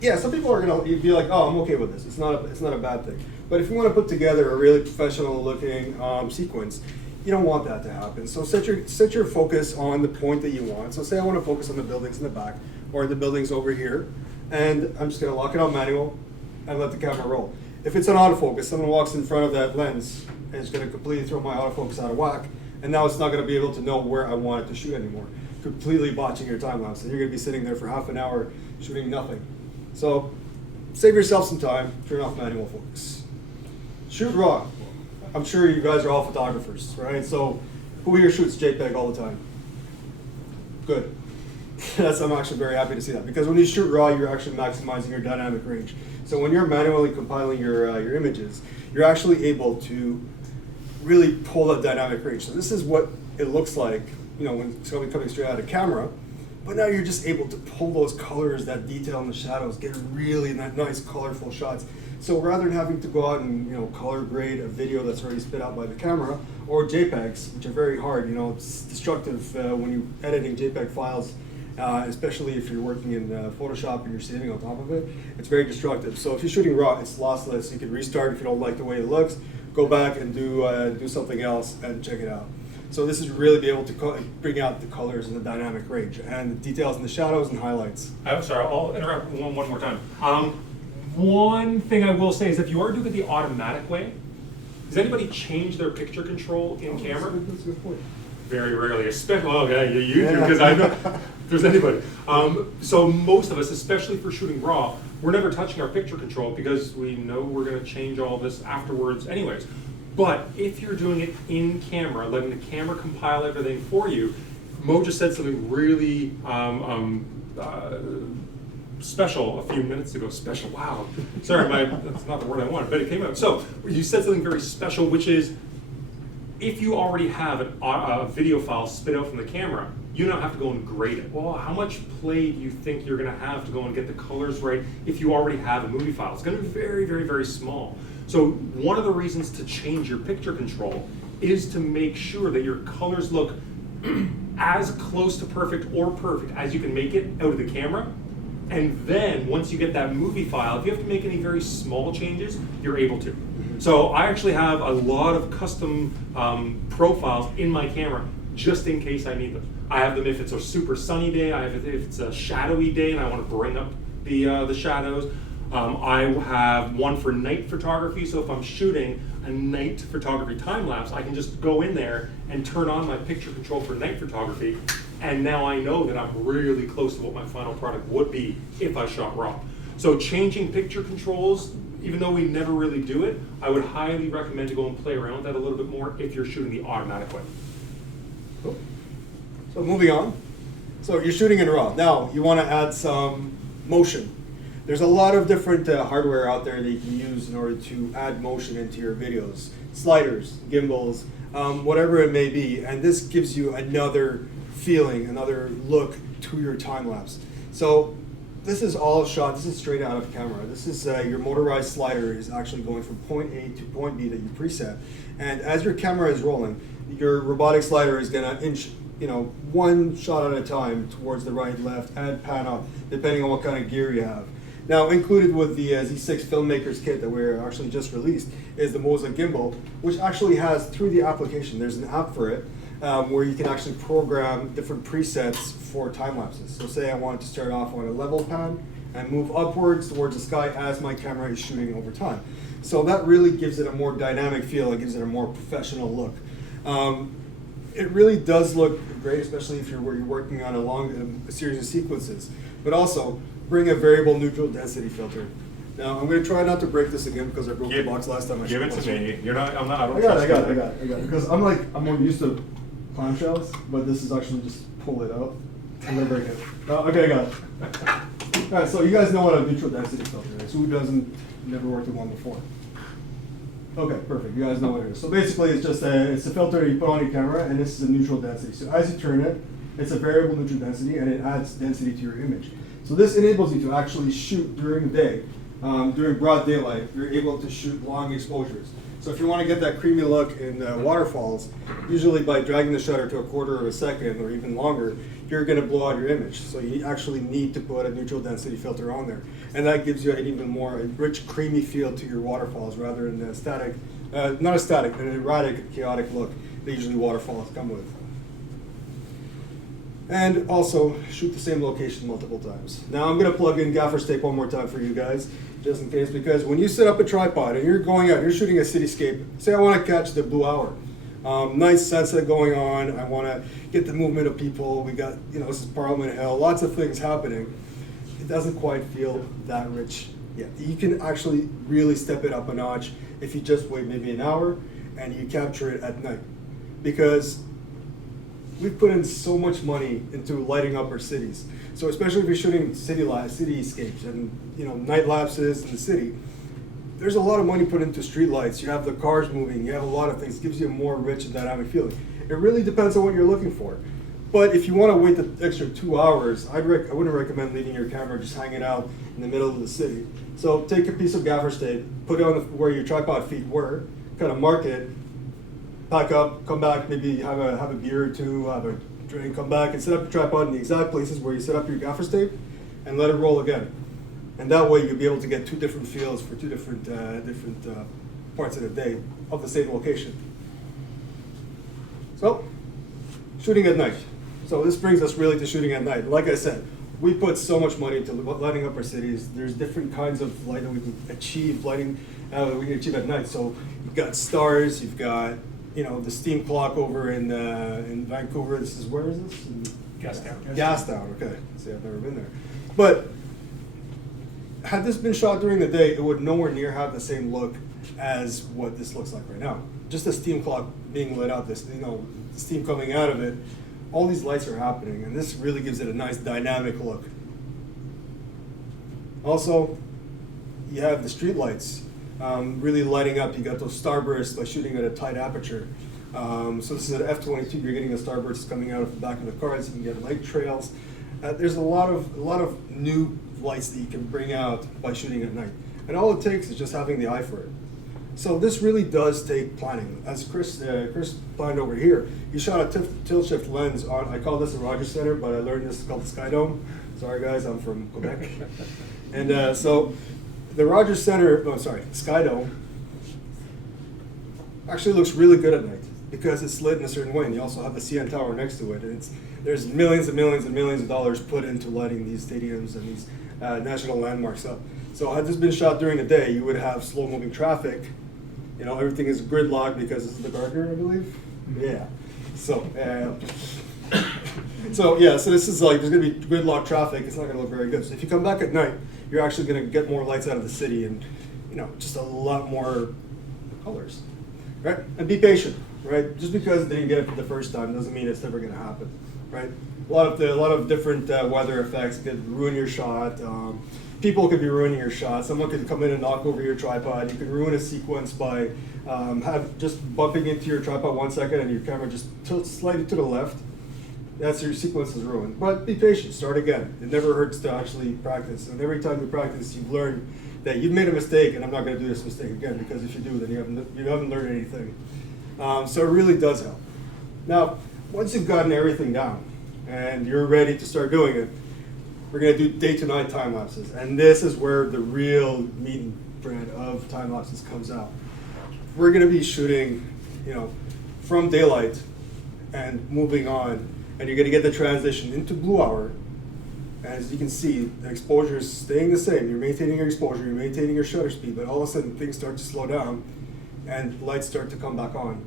yeah, some people are going to be like, oh, I'm okay with this. It's not a bad thing. But if you want to put together a really professional looking sequence, you don't want that to happen. So set your focus on the point that you want. So say I want to focus on the buildings in the back or the buildings over here, and I'm just going to lock it on manual and let the camera roll. If it's on autofocus, someone walks in front of that lens and it's going to completely throw my autofocus out of whack, and now it's not going to be able to know where I want it to shoot anymore, completely botching your time lapse, and you're going to be sitting there for half an hour shooting nothing. So save yourself some time, turn off manual focus. Shoot raw. I'm sure you guys are all photographers, right? So who here shoots JPEG all the time? Good. I'm actually very happy to see that, because when you shoot raw, you're actually maximizing your dynamic range. So when you're manually compiling your images, you're actually able to really pull that dynamic range. So this is what it looks like, when it's coming straight out of camera. But now you're just able to pull those colors, that detail in the shadows, get really nice, colorful shots. So rather than having to go out and color grade a video that's already spit out by the camera, or JPEGs, which are very hard, it's destructive when you're editing JPEG files, especially if you're working in Photoshop and you're saving on top of it. It's very destructive. So if you're shooting raw, it's lossless. You can restart if you don't like the way it looks, go back and do something else and check it out. So this is really be able to bring out the colors and the dynamic range and the details in the shadows and highlights. I'm sorry, I'll interrupt one more time. One thing I will say is if you are doing it the automatic way, does anybody change their picture control in camera? That's a good point. Very rarely, especially, you do, because I know there's anybody. So most of us, especially for shooting raw, we're never touching our picture control because we know we're going to change all this afterwards anyways. But if you're doing it in camera, letting the camera compile everything for you, Mo just said something really special a few minutes ago. Special, wow. Sorry, that's not the word I wanted, but it came out. So you said something very special, which is, if you already have a video file spit out from the camera, you don't have to go and grade it. Well, how much play do you think you're gonna have to go and get the colors right if you already have a movie file? It's gonna be very, very, very small. So one of the reasons to change your picture control is to make sure that your colors look as close to perfect or perfect as you can make it out of the camera. And then once you get that movie file, if you have to make any very small changes, you're able to. So I actually have a lot of custom profiles in my camera just in case I need them. I have them if it's a super sunny day, I have it if it's a shadowy day and I want to bring up the shadows. I have one for night photography, so if I'm shooting a night photography time lapse, I can just go in there and turn on my picture control for night photography, and now I know that I'm really close to what my final product would be if I shot raw. So changing picture controls, even though we never really do it, I would highly recommend to go and play around with that a little bit more if you're shooting the automatic way. Cool. So moving on. So you're shooting in RAW. Now you want to add some motion. There's a lot of different hardware out there that you can use in order to add motion into your videos. Sliders, gimbals, whatever it may be. And this gives you another feeling, another look to your time lapse. So this is all shot, this is straight out of camera. This is your motorized slider is actually going from point A to point B that you preset. And as your camera is rolling, your robotic slider is gonna inch, one shot at a time towards the right, left, and pan up, depending on what kind of gear you have. Now, included with the Z6 Filmmakers kit that we're actually just released is the Moza gimbal, which actually has, through the application, there's an app for it, where you can actually program different presets for time lapses. So say I wanted to start off on a level pan and move upwards towards the sky as my camera is shooting over time. So that really gives it a more dynamic feel, it gives it a more professional look. It really does look great, especially if you're working on a series of sequences, but also bring a variable neutral density filter. Now I'm going to try not to break this again because I broke the box last time. Give it to me. You're not. I'm not. I don't I got trust you. it. Because I'm more used to clamshells, but this is actually just pull it out. I'm gonna break it. Okay, I got it. All right, so you guys know what a neutral density filter is. Who doesn't? Never worked with one before. Okay, perfect. You guys know what it is. So basically, it's just it's a filter that you put on your camera, and this is a neutral density. So as you turn it, it's a variable neutral density, and it adds density to your image. So this enables you to actually shoot during the day, during broad daylight. You're able to shoot long exposures. So if you want to get that creamy look in waterfalls, usually by dragging the shutter to a quarter of a second or even longer, you're going to blow out your image. So you actually need to put a neutral density filter on there. And that gives you an even more rich, creamy feel to your waterfalls rather than a static, not a static, but an erratic, chaotic look that usually waterfalls come with. And also shoot the same location multiple times. Now I'm going to plug in gaffer's tape one more time for you guys, just in case, because when you set up a tripod and you're going out, you're shooting a cityscape, say I want to catch the blue hour. Nice sunset going on, I want to get the movement of people, we got, this is Parliament Hill, lots of things happening. It doesn't quite feel that rich yet. You can actually really step it up a notch if you just wait maybe an hour and you capture it at night. Because we've put in so much money into lighting up our cities. So especially if you're shooting cityscapes and night lapses in the city, there's a lot of money put into street lights. You have the cars moving, you have a lot of things. It gives you a more rich and dynamic feeling. It really depends on what you're looking for. But if you want to wait the extra 2 hours, I wouldn't recommend leaving your camera just hanging out in the middle of the city. So take a piece of gaffer's tape, put it on where your tripod feet were, kind of mark it, pack up, come back, maybe have a beer or two, have a drink, come back and set up your tripod in the exact places where you set up your gaffer's tape and let it roll again. And that way you'll be able to get two different feels for two different parts of the day of the same location. So, shooting at night. So this brings us really to shooting at night. Like I said, we put so much money into lighting up our cities. There's different kinds of light that we can achieve, lighting we can achieve at night. So you've got stars, you've got the steam clock over in Vancouver. Where is this? In Gassed out. Gassed out, okay. See, I've never been there. But had this been shot during the day, it would nowhere near have the same look as what this looks like right now. Just the steam clock being lit out, this, the steam coming out of it, all these lights are happening, and this really gives it a nice dynamic look. Also, you have the street lights really lighting up. You got those starbursts by shooting at a tight aperture. So this is an F-22. You're getting the starbursts coming out of the back of the car, so you can get light trails. There's a lot of new lights that you can bring out by shooting at night, and all it takes is just having the eye for it. So this really does take planning. As Chris planned over here, he shot a tilt shift lens on. I call this a Rogers Center, but I learned this is called the Sky Dome. Sorry guys, I'm from Quebec. And so the Rogers Center, Sky Dome, actually looks really good at night because it's lit in a certain way, and you also have the CN Tower next to it. And there's millions and millions and millions of dollars put into lighting these stadiums and these national landmarks up. So had this been shot during the day, you would have slow-moving traffic. Everything is gridlocked because this is the Gardner, I believe. Yeah. So, so this is like, there's gonna be gridlocked traffic. It's not gonna look very good. So if you come back at night, you're actually gonna get more lights out of the city and, just a lot more colors, right? And be patient, right? Just because they didn't get it for the first time doesn't mean it's never gonna happen, right? A lot of different weather effects could ruin your shot. People could be ruining your shot. Someone could come in and knock over your tripod. You could ruin a sequence by just bumping into your tripod 1 second and your camera just tilts slightly to the left. That's your sequence is ruined. But be patient, start again. It never hurts to actually practice. And every time you practice, you've learned that you've made a mistake and I'm not gonna do this mistake again, because if you do, then you haven't learned anything. So it really does help. Now, once you've gotten everything down and you're ready to start doing it, we're going to do day to night time lapses, and this is where the real meat and bread of time lapses comes out. We're going to be shooting, from daylight and moving on, and you're going to get the transition into blue hour. As you can see, the exposure is staying the same. You're maintaining your exposure, you're maintaining your shutter speed, but all of a sudden things start to slow down, and lights start to come back on,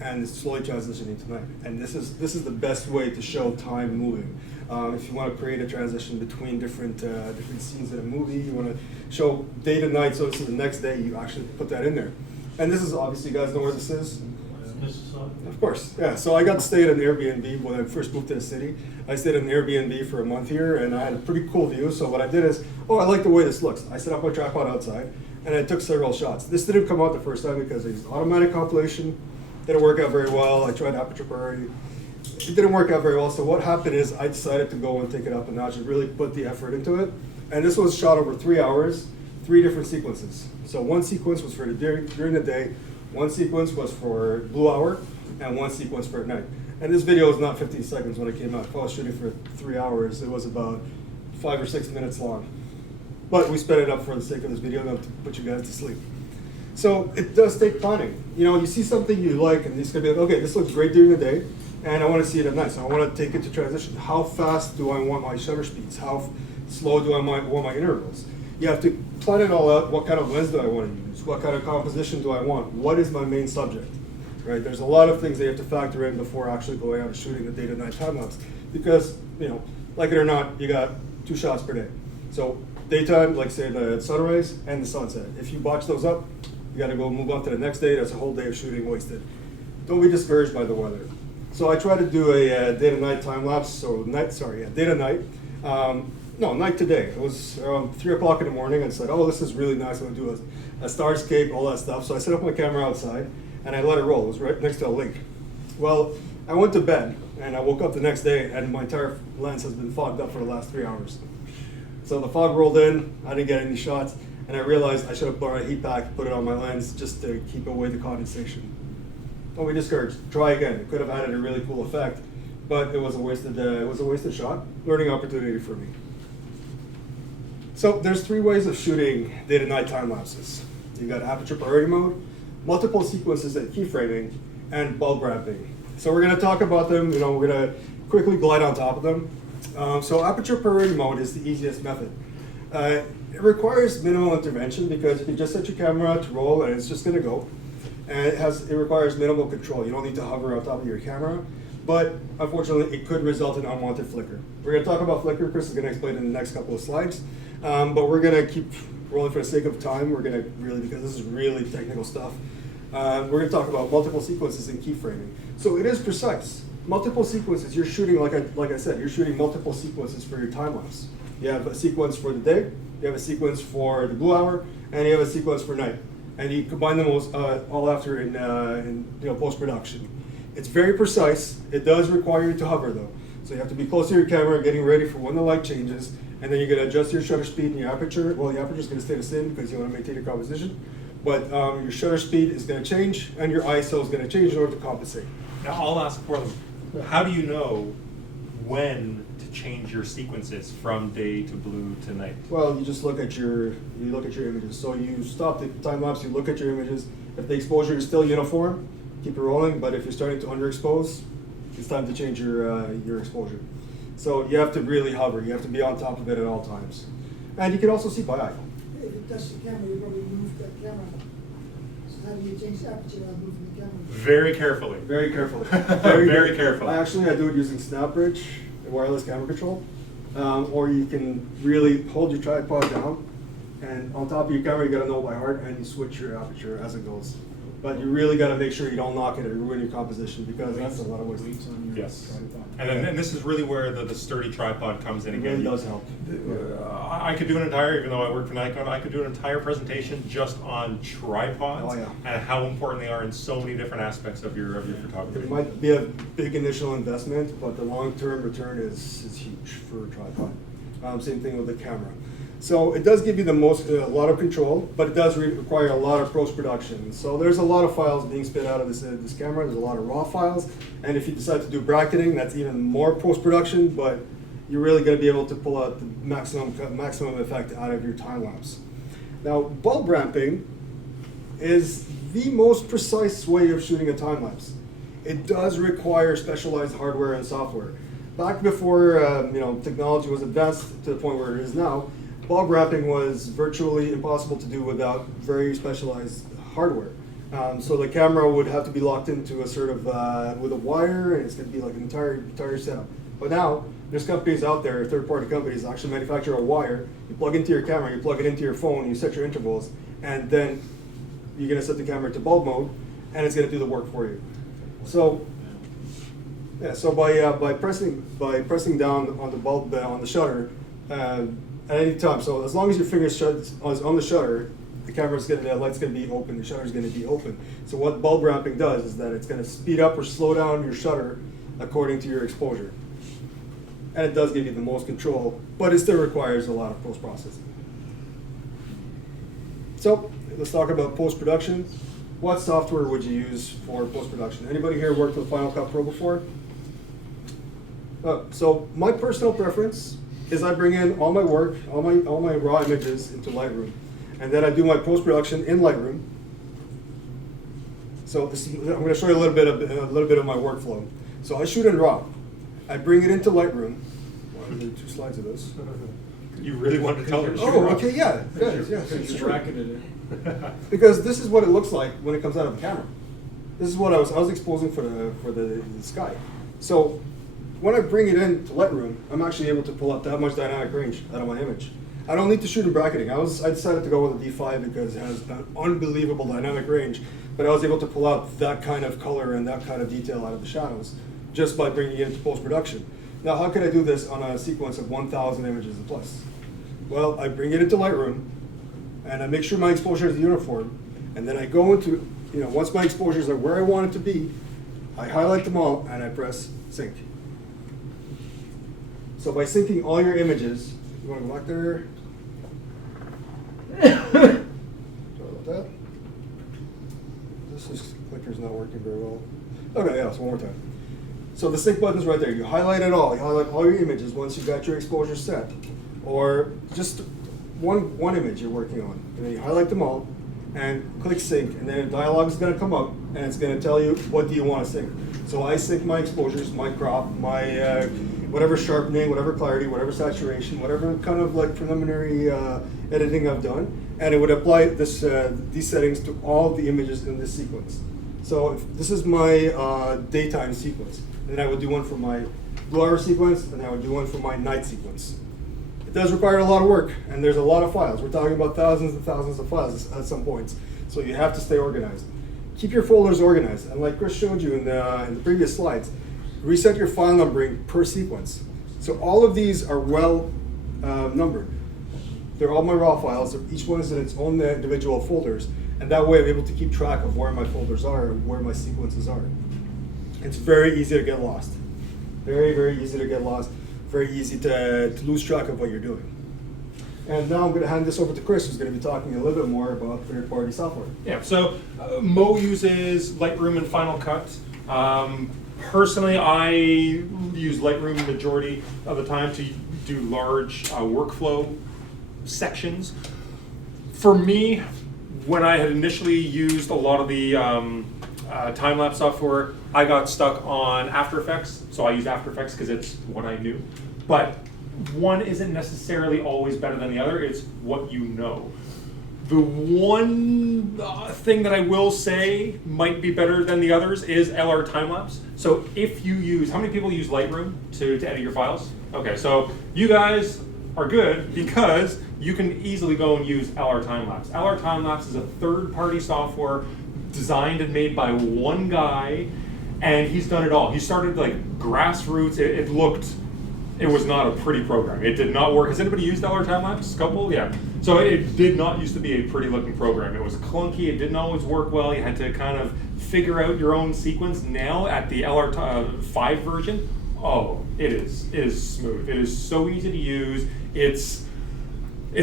and it's slowly transitioning to night. And this is the best way to show time moving. If you want to create a transition between different scenes in a movie, you want to show day to night, so it's the next day, you actually put that in there. And this is obviously, you guys know where this is? Mississauga. Of course, yeah. So I got to stay at an Airbnb when I first moved to the city. I stayed at an Airbnb for a month here, and I had a pretty cool view. So what I did is, I like the way this looks. I set up my tripod outside, and I took several shots. This didn't come out the first time because it's automatic compilation. Didn't work out very well. I tried Aperture Priority. It didn't work out very well. So what happened is I decided to go and take it up a notch and really put the effort into it. And this was shot over 3 hours, 3 different sequences. So one sequence was for during the day, one sequence was for blue hour, and one sequence for at night. And this video was not 15 seconds when it came out. If I was shooting for 3 hours, it was about 5 or 6 minutes long. But we sped it up for the sake of this video, not to put you guys to sleep. So it does take planning. You see something you like, and it's gonna be like, okay, this looks great during the day, and I want to see it at night. So I want to take it to transition. How fast do I want my shutter speeds? How slow do I want my intervals? You have to plan it all out. What kind of lens do I want to use? What kind of composition do I want? What is my main subject? Right? There's a lot of things that you have to factor in before actually going out and shooting the day to night time lapse. Because, like it or not, you got 2 shots per day. So daytime, like say the sunrise and the sunset. If you botch those up, you got to go move on to the next day. That's a whole day of shooting wasted. Don't be discouraged by the weather. So I tried to do a day to night time lapse. So day to night. Night to day. It was around 3 o'clock in the morning, and said, oh, this is really nice. I'm gonna do a starscape, all that stuff. So I set up my camera outside, and I let it roll. It was right next to a lake. Well, I went to bed, and I woke up the next day, and my entire lens has been fogged up for the last 3 hours. So the fog rolled in. I didn't get any shots. And I realized I should have bought a heat pack, put it on my lens just to keep away the condensation. Don't be discouraged. Try again. It could have added a really cool effect, but it was a wasted shot. Learning opportunity for me. So there's 3 ways of shooting day to night time lapses. You got aperture priority mode, multiple sequences and keyframing, and bulb ramping. So we're going to talk about them. We're going to quickly glide on top of them. So aperture priority mode is the easiest method. It requires minimal intervention because you can just set your camera to roll and it's just going to go. And it requires minimal control. You don't need to hover on top of your camera. but unfortunately it could result in unwanted flicker. We're going to talk about flicker. Chris is going to explain in the next couple of slides, but we're going to keep rolling for the sake of time. We're going to really, because this is really technical stuff, we're going to talk about multiple sequences and keyframing. So it is precise. Multiple sequences, you're shooting, like I said, you're shooting multiple sequences for your time lapse. You have a sequence for the day, you have a sequence for the blue hour, and you have a sequence for night. And you combine them all after in post-production. It's very precise. It does require you to hover though. So you have to be close to your camera, getting ready for when the light changes, and then you're going to adjust your shutter speed and your aperture. Well, the aperture is going to stay the same because you want to maintain your composition, but your shutter speed is going to change, and your ISO is going to change in order to compensate. Now I'll ask for them. How do you know when to change your sequences from day to blue to night? Well, you just look at your images. So you stop the time lapse, you look at your images. If the exposure is still uniform, keep it rolling. But if you're starting to underexpose, it's time to change your exposure. So you have to really hover. You have to be on top of it at all times. And you can also see by eye. If it touches the camera, you probably move that camera. So how do you change the aperture without moving the camera? Very carefully. Very carefully. Very carefully. I do it using SnapBridge, wireless camera control. Or you can really hold your tripod down, and on top of your camera, you gotta know by heart, and you switch your aperture as it goes. But you really gotta make sure you don't knock it or ruin your composition, because that's a lot of waste. Weights on your Yes. tripod. And this is really where the sturdy tripod comes in It again. really does help. I could do an entire, even though I work for Nikon, I could do an entire presentation just on tripods Oh, yeah. and how important they are in so many different aspects of your photography. It might be a big initial investment, but the long-term return is huge for a tripod. Same thing with the camera. So it does give you a lot of control, but it does require a lot of post-production. So there's a lot of files being spit out of this camera. There's a lot of raw files, and if you decide to do bracketing, that's even more post-production. But you're really going to be able to pull out the maximum effect out of your time lapse. Now, bulb ramping is the most precise way of shooting a time lapse. It does require specialized hardware and software. Back before technology was advanced to the point where it is now, bulb wrapping was virtually impossible to do without very specialized hardware. So the camera would have to be locked into a sort of with a wire, and it's going to be like an entire setup. But now there's companies out there, third-party companies, that actually manufacture a wire. You plug into your camera, you plug it into your phone, you set your intervals, and then you're going to set the camera to bulb mode, and it's going to do the work for you. So yeah, so by pressing down on the bulb on the shutter. At any time, so as long as your finger is on the shutter, the light's going to be open, the shutter's going to be open. So what bulb ramping does is that it's going to speed up or slow down your shutter according to your exposure. And it does give you the most control, but it still requires a lot of post-processing. So let's talk about post-production. What software would you use for post-production? Anybody here worked with Final Cut Pro before? So my personal preference is I bring in all my work, all my raw images into Lightroom, and then I do my post-production in Lightroom. So I'm going to show you a little bit of my workflow. So I shoot in RAW. I bring it into Lightroom. Well, I'll do 2 slides of this. You really wanted to tell her? Oh, okay, yeah, good, yeah, Because it's you true. bracketed it. Because this is what it looks like when it comes out of the camera. This is what I was exposing for the sky. So when I bring it into Lightroom, I'm actually able to pull up that much dynamic range out of my image. I don't need to shoot in bracketing. I decided to go with a D5 because it has an unbelievable dynamic range, but I was able to pull out that kind of color and that kind of detail out of the shadows just by bringing it into post-production. Now, how can I do this on a sequence of 1,000 images and plus? Well, I bring it into Lightroom, and I make sure my exposure is uniform, and then I go into, once my exposures are where I want it to be, I highlight them all, and I press sync. So by syncing all your images, you want to go back there? Sorry about that. This clicker's not working very well. Okay, yeah, so one more time. So the sync button's right there. You highlight it all. You highlight all your images once you've got your exposure set. Or just one image you're working on. And then you highlight them all and click sync, and then a dialog is going to come up and it's going to tell you what do you want to sync. So I sync my exposures, my crop, my whatever sharpening, whatever clarity, whatever saturation, whatever kind of like preliminary editing I've done, and it would apply these settings to all the images in this sequence. So if this is my daytime sequence, then I would do one for my blue hour sequence, and I would do one for my night sequence. It does require a lot of work, and there's a lot of files. We're talking about thousands and thousands of files at some points. So you have to stay organized. Keep your folders organized, and like Chris showed you in the previous slides, reset your file numbering per sequence. So all of these are well numbered. They're all my raw files. Each one is in its own individual folders, and that way I'm able to keep track of where my folders are and where my sequences are. It's very easy to get lost. Very, very easy to get lost. Very easy to lose track of what you're doing. And now I'm going to hand this over to Chris, who's going to be talking a little bit more about third-party software. Yeah, so Moe uses Lightroom and Final Cut. Personally, I use Lightroom the majority of the time to do large workflow sections. For me, when I had initially used a lot of the time-lapse software, I got stuck on After Effects. So I use After Effects because it's what I knew. But one isn't necessarily always better than the other. It's what you know. The one thing that I will say might be better than the others is LR Timelapse. So if you use, how many people use Lightroom to edit your files? Okay, so you guys are good because you can easily go and use LR Timelapse. LR Timelapse is a third-party software designed and made by one guy, and he's done it all. He started like grassroots. It was not a pretty program. It did not work. Has anybody used LR Timelapse? Couple? Yeah. So it did not used to be a pretty looking program. It was clunky. It didn't always work well. You had to kind of figure out your own sequence. Now at the LR 5 version, oh, it is smooth. It is so easy to use. It's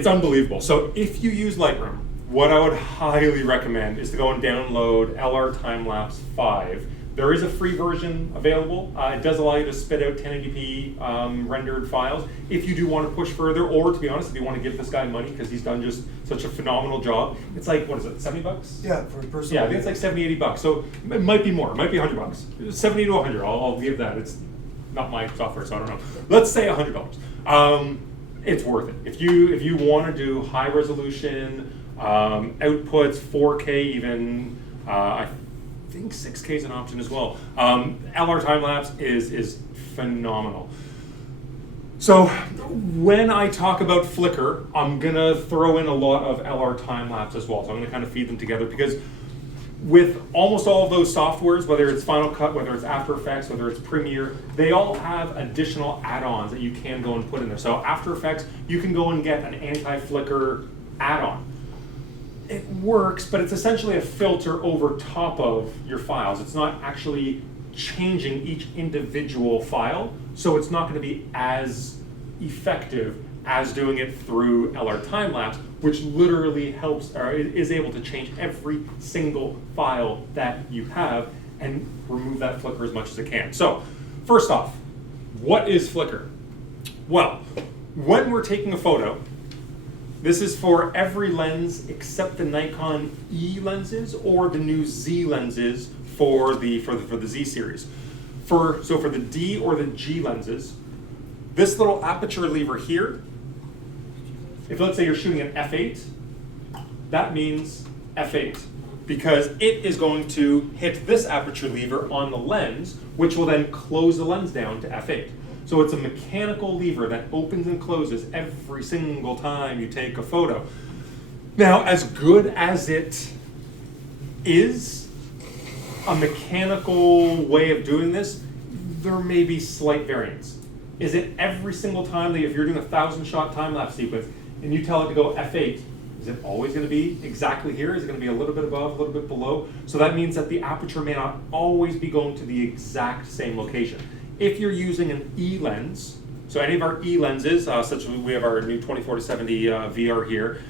unbelievable. So if you use Lightroom, what I would highly recommend is to go and download LR Timelapse 5. There is a free version available. It does allow you to spit out 1080p rendered files. If you do want to push further, or to be honest, if you want to give this guy money because he's done just such a phenomenal job, it's like, what is it, 70 bucks? Yeah, for a person. Yeah, I think it's like 70, 80 bucks. So it might be more, it might be 100 bucks. 70 to 100, I'll give that. It's not my software, so I don't know. Let's say $100. It's worth it. If you want to do high resolution, outputs, 4K even, I think 6K is an option as well. LR Timelapse is phenomenal. So when I talk about Flickr, I'm gonna throw in a lot of LR Timelapse as well. So I'm gonna kind of feed them together because with almost all of those softwares, whether it's Final Cut, whether it's After Effects, whether it's Premiere, they all have additional add-ons that you can go and put in there. So After Effects, you can go and get an anti-flicker add-on. It works, but it's essentially a filter over top of your files. It's not actually changing each individual file, so it's not going to be as effective as doing it through LR Timelapse, which literally helps or is able to change every single file that you have and remove that flicker as much as it can. So, first off, what is Flickr? Well, when we're taking a photo, this is for every lens except the Nikon E lenses or the new Z lenses for the Z series. For the D or the G lenses, this little aperture lever here, if let's say you're shooting at f8, that means f8 because it is going to hit this aperture lever on the lens, which will then close the lens down to f8. So it's a mechanical lever that opens and closes every single time you take a photo. Now, as good as it is, a mechanical way of doing this, there may be slight variance. Is it every single time that if you're doing a 1,000-shot time-lapse sequence and you tell it to go f8, is it always going to be exactly here? Is it going to be a little bit above, a little bit below? So that means that the aperture may not always be going to the exact same location. If you're using an E lens, so any of our E lenses, such as we have our new 24-70 VR here,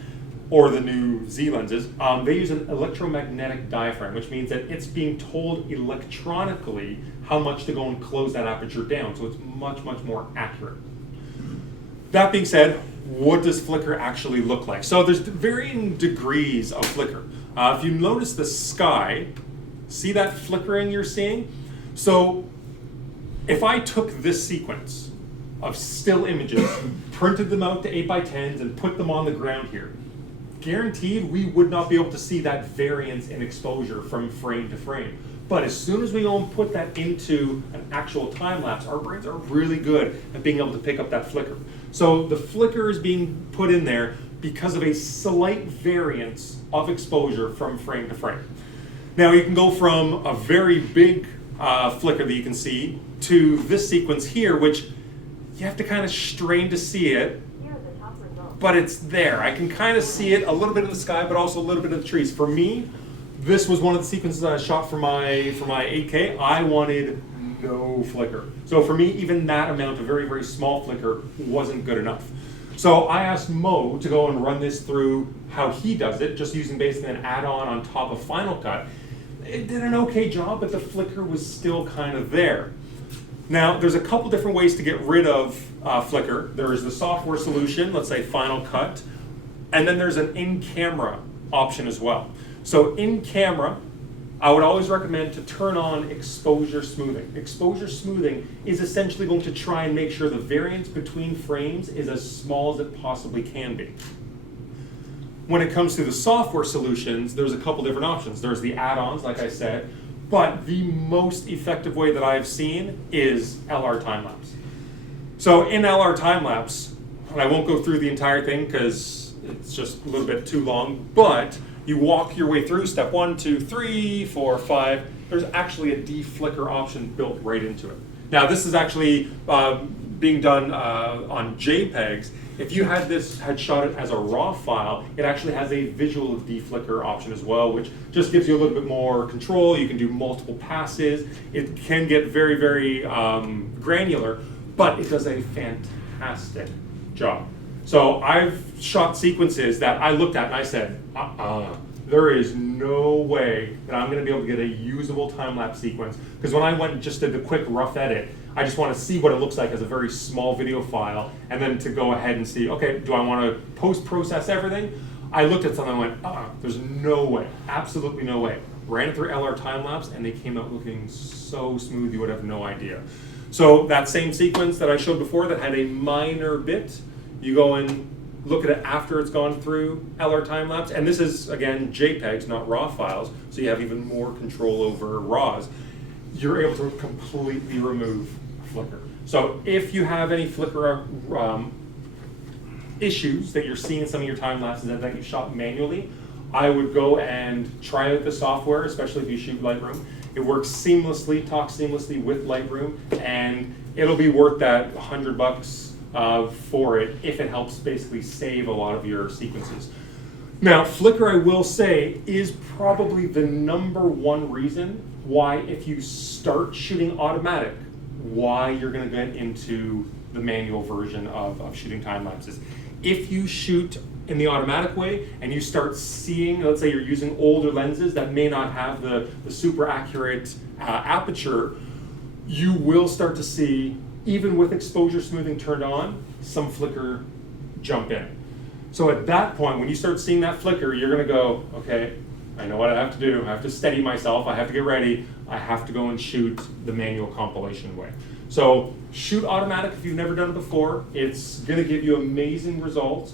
or the new Z lenses, they use an electromagnetic diaphragm, which means that it's being told electronically how much to go and close that aperture down, so it's much, much more accurate. That being said, what does Flickr actually look like? So there's varying degrees of Flickr. If you notice the sky, see that flickering you're seeing? So if I took this sequence of still images, printed them out to 8x10s and put them on the ground here, guaranteed we would not be able to see that variance in exposure from frame to frame. But as soon as we go and put that into an actual time lapse, our brains are really good at being able to pick up that flicker. So the flicker is being put in there because of a slight variance of exposure from frame to frame. Now you can go from a very big flicker that you can see to this sequence here, which you have to kind of strain to see it, but it's there. I can kind of see it, a little bit of the sky, but also a little bit of the trees. For me, this was one of the sequences that I shot for my 8K. I wanted no flicker. So for me, even that amount of very, very small flicker wasn't good enough. So I asked Mo to go and run this through how he does it, just using basically an add-on on top of Final Cut. It did an okay job, but the flicker was still kind of there. Now, there's a couple different ways to get rid of flicker. There's the software solution, let's say Final Cut, and then there's an in-camera option as well. So in camera, I would always recommend to turn on exposure smoothing. Exposure smoothing is essentially going to try and make sure the variance between frames is as small as it possibly can be. When it comes to the software solutions, there's a couple different options. There's the add-ons, like I said, but the most effective way that I've seen is LR Timelapse. So in LR Timelapse, and I won't go through the entire thing because it's just a little bit too long, but you walk your way through step 1, 2, 3, 4, 5. There's actually a deflicker option built right into it. Now this is actually being done on JPEGs. If you had shot it as a RAW file, it actually has a visual deflicker option as well, which just gives you a little bit more control. You can do multiple passes. It can get very, very granular, but it does a fantastic job. So I've shot sequences that I looked at and I said, there is no way that I'm gonna be able to get a usable time-lapse sequence, because when I went and just did the quick rough edit, I just want to see what it looks like as a very small video file, and then to go ahead and see, okay, do I want to post-process everything? I looked at something and went, there's no way, absolutely no way. Ran it through LR Timelapse, and they came out looking so smooth you would have no idea. So that same sequence that I showed before that had a minor bit, you go and look at it after it's gone through LR Timelapse, and this is, again, JPEGs, not RAW files, so you have even more control over RAWs. You're able to completely remove flicker. So if you have any flicker issues that you're seeing in some of your time lapses that you shot manually, I would go and try out the software, especially if you shoot Lightroom. It works seamlessly, talks seamlessly with Lightroom, and it'll be worth that $100 for it if it helps basically save a lot of your sequences. Now, flicker, I will say, is probably the #1 reason why, if you start shooting automatic, why you're going to get into the manual version of shooting time lapses. If you shoot in the automatic way and you start seeing, let's say you're using older lenses that may not have the super accurate aperture, you will start to see, even with exposure smoothing turned on, some flicker jump in. So at that point, when you start seeing that flicker, you're going to go, okay, I know what I have to do. I have to steady myself. I have to get ready. I have to go and shoot the manual compilation way. So shoot automatic if you've never done it before. It's going to give you amazing results,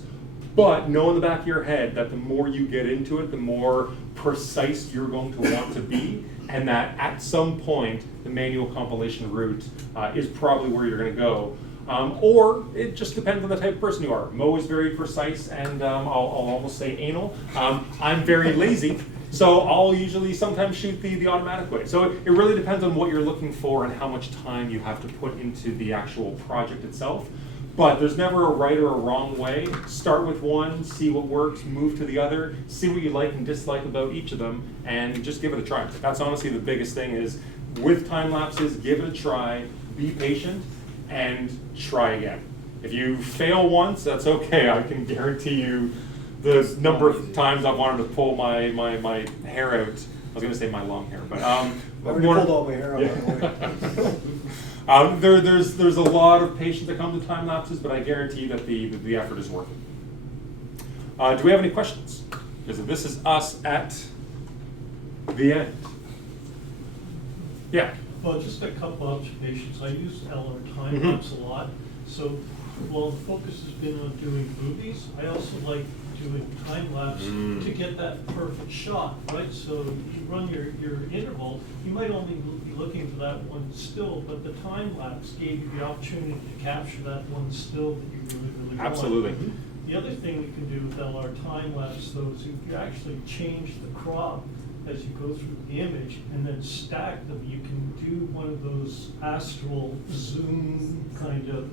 but know in the back of your head that the more you get into it, the more precise you're going to want to be, and that at some point, the manual compilation route is probably where you're going to go. Or it just depends on the type of person you are. Mo is very precise and I'll almost say anal. I'm very lazy, so I'll usually sometimes shoot the automatic way. So it really depends on what you're looking for and how much time you have to put into the actual project itself. But there's never a right or a wrong way. Start with one, see what works, move to the other, see what you like and dislike about each of them, and just give it a try. That's honestly the biggest thing is, with time lapses, give it a try, be patient, and try again. If you fail once, that's okay. I can guarantee you the number of times I've wanted to pull my hair out. I was going to say my long hair, but I've already pulled all my hair out. Yeah. There's a lot of patience that come to time lapses, but I guarantee that the effort is worth it. Do we have any questions? Because this is us at the end. Yeah. Well, just a couple observations. I use LR Timelapse a lot. So while the focus has been on doing movies, I also like doing time lapse to get that perfect shot, right? So you run your interval, you might only be looking for that one still, but the time lapse gave you the opportunity to capture that one still that you really want. Absolutely. The other thing we can do with LR time lapse though is you actually change the crop as you go through the image and then stack them. You can do one of those astral zoom kind of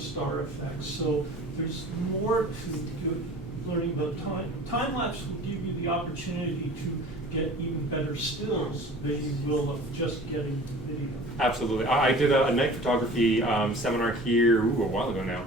star effects. So there's more to do, learning about time. Time lapse will give you the opportunity to get even better stills than you will of just getting video. Absolutely. I did a night photography seminar here a while ago now.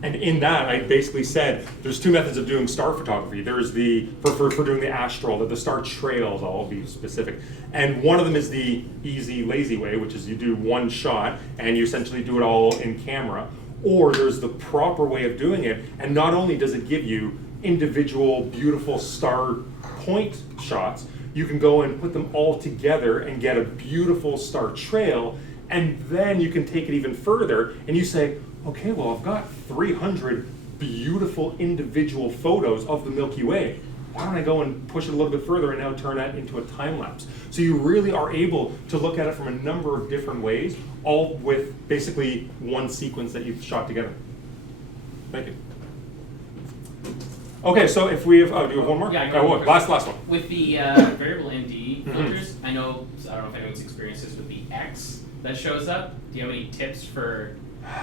And in that, I basically said there's two methods of doing star photography. There's the, for doing the astral, the star trails, I'll be specific. And one of them is the easy, lazy way, which is you do one shot and you essentially do it all in camera. Or there's the proper way of doing it, and not only does it give you individual beautiful star point shots, you can go and put them all together and get a beautiful star trail, and then you can take it even further and you say, okay, well, I've got 300 beautiful individual photos of the Milky Way. Why don't I go and push it a little bit further and now turn that into a time lapse? So you really are able to look at it from a number of different ways, all with basically one sequence that you've shot together. Thank you. Okay, so if we have, do you have one more? Yeah, I Oh, got last one. With the variable ND filters, I don't know if anyone's experienced this with the X that shows up. Do you have any tips for?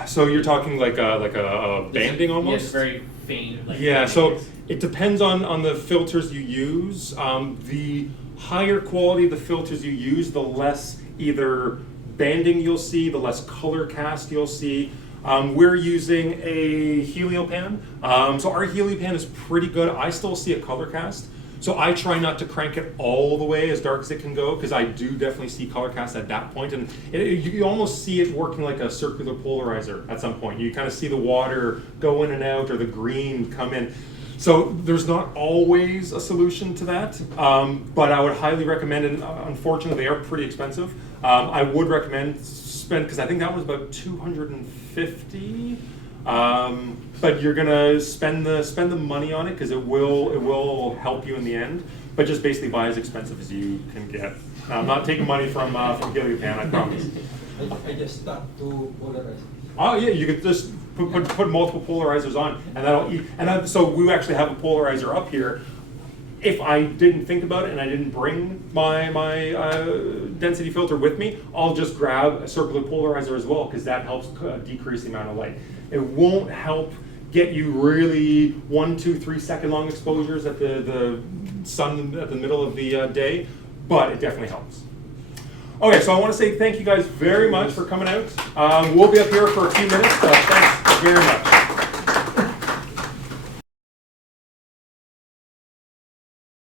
So you're talking like a banding almost? Yeah, it's very faint. Like Yeah, so it depends on the filters you use. The higher quality the filters you use, the less either banding you'll see, the less color cast you'll see. We're using a heliopan. So our heliopan is pretty good. I still see a color cast. So I try not to crank it all the way as dark as it can go, because I do definitely see color cast at that point. And you almost see it working like a circular polarizer at some point. You kind of see the water go in and out, or the green come in. So there's not always a solution to that, but I would highly recommend it. Unfortunately, they are pretty expensive. I would recommend because I think that was about $250. But you're gonna spend the money on it because it will help you in the end. But just basically buy as expensive as you can get. I'm not taking money from Heliopan, I promise. I just stuck to polarize. Oh yeah, you could just put multiple polarizers on, and that'll eat. And so we actually have a polarizer up here. If I didn't think about it and I didn't bring my density filter with me, I'll just grab a circular polarizer as well, because that helps decrease the amount of light. It won't help get you really 1, 2, 3 second long exposures at the sun at the middle of the day, but it definitely helps. Okay, so I want to say thank you guys very much for coming out. We'll be up here for a few minutes. Thanks very much.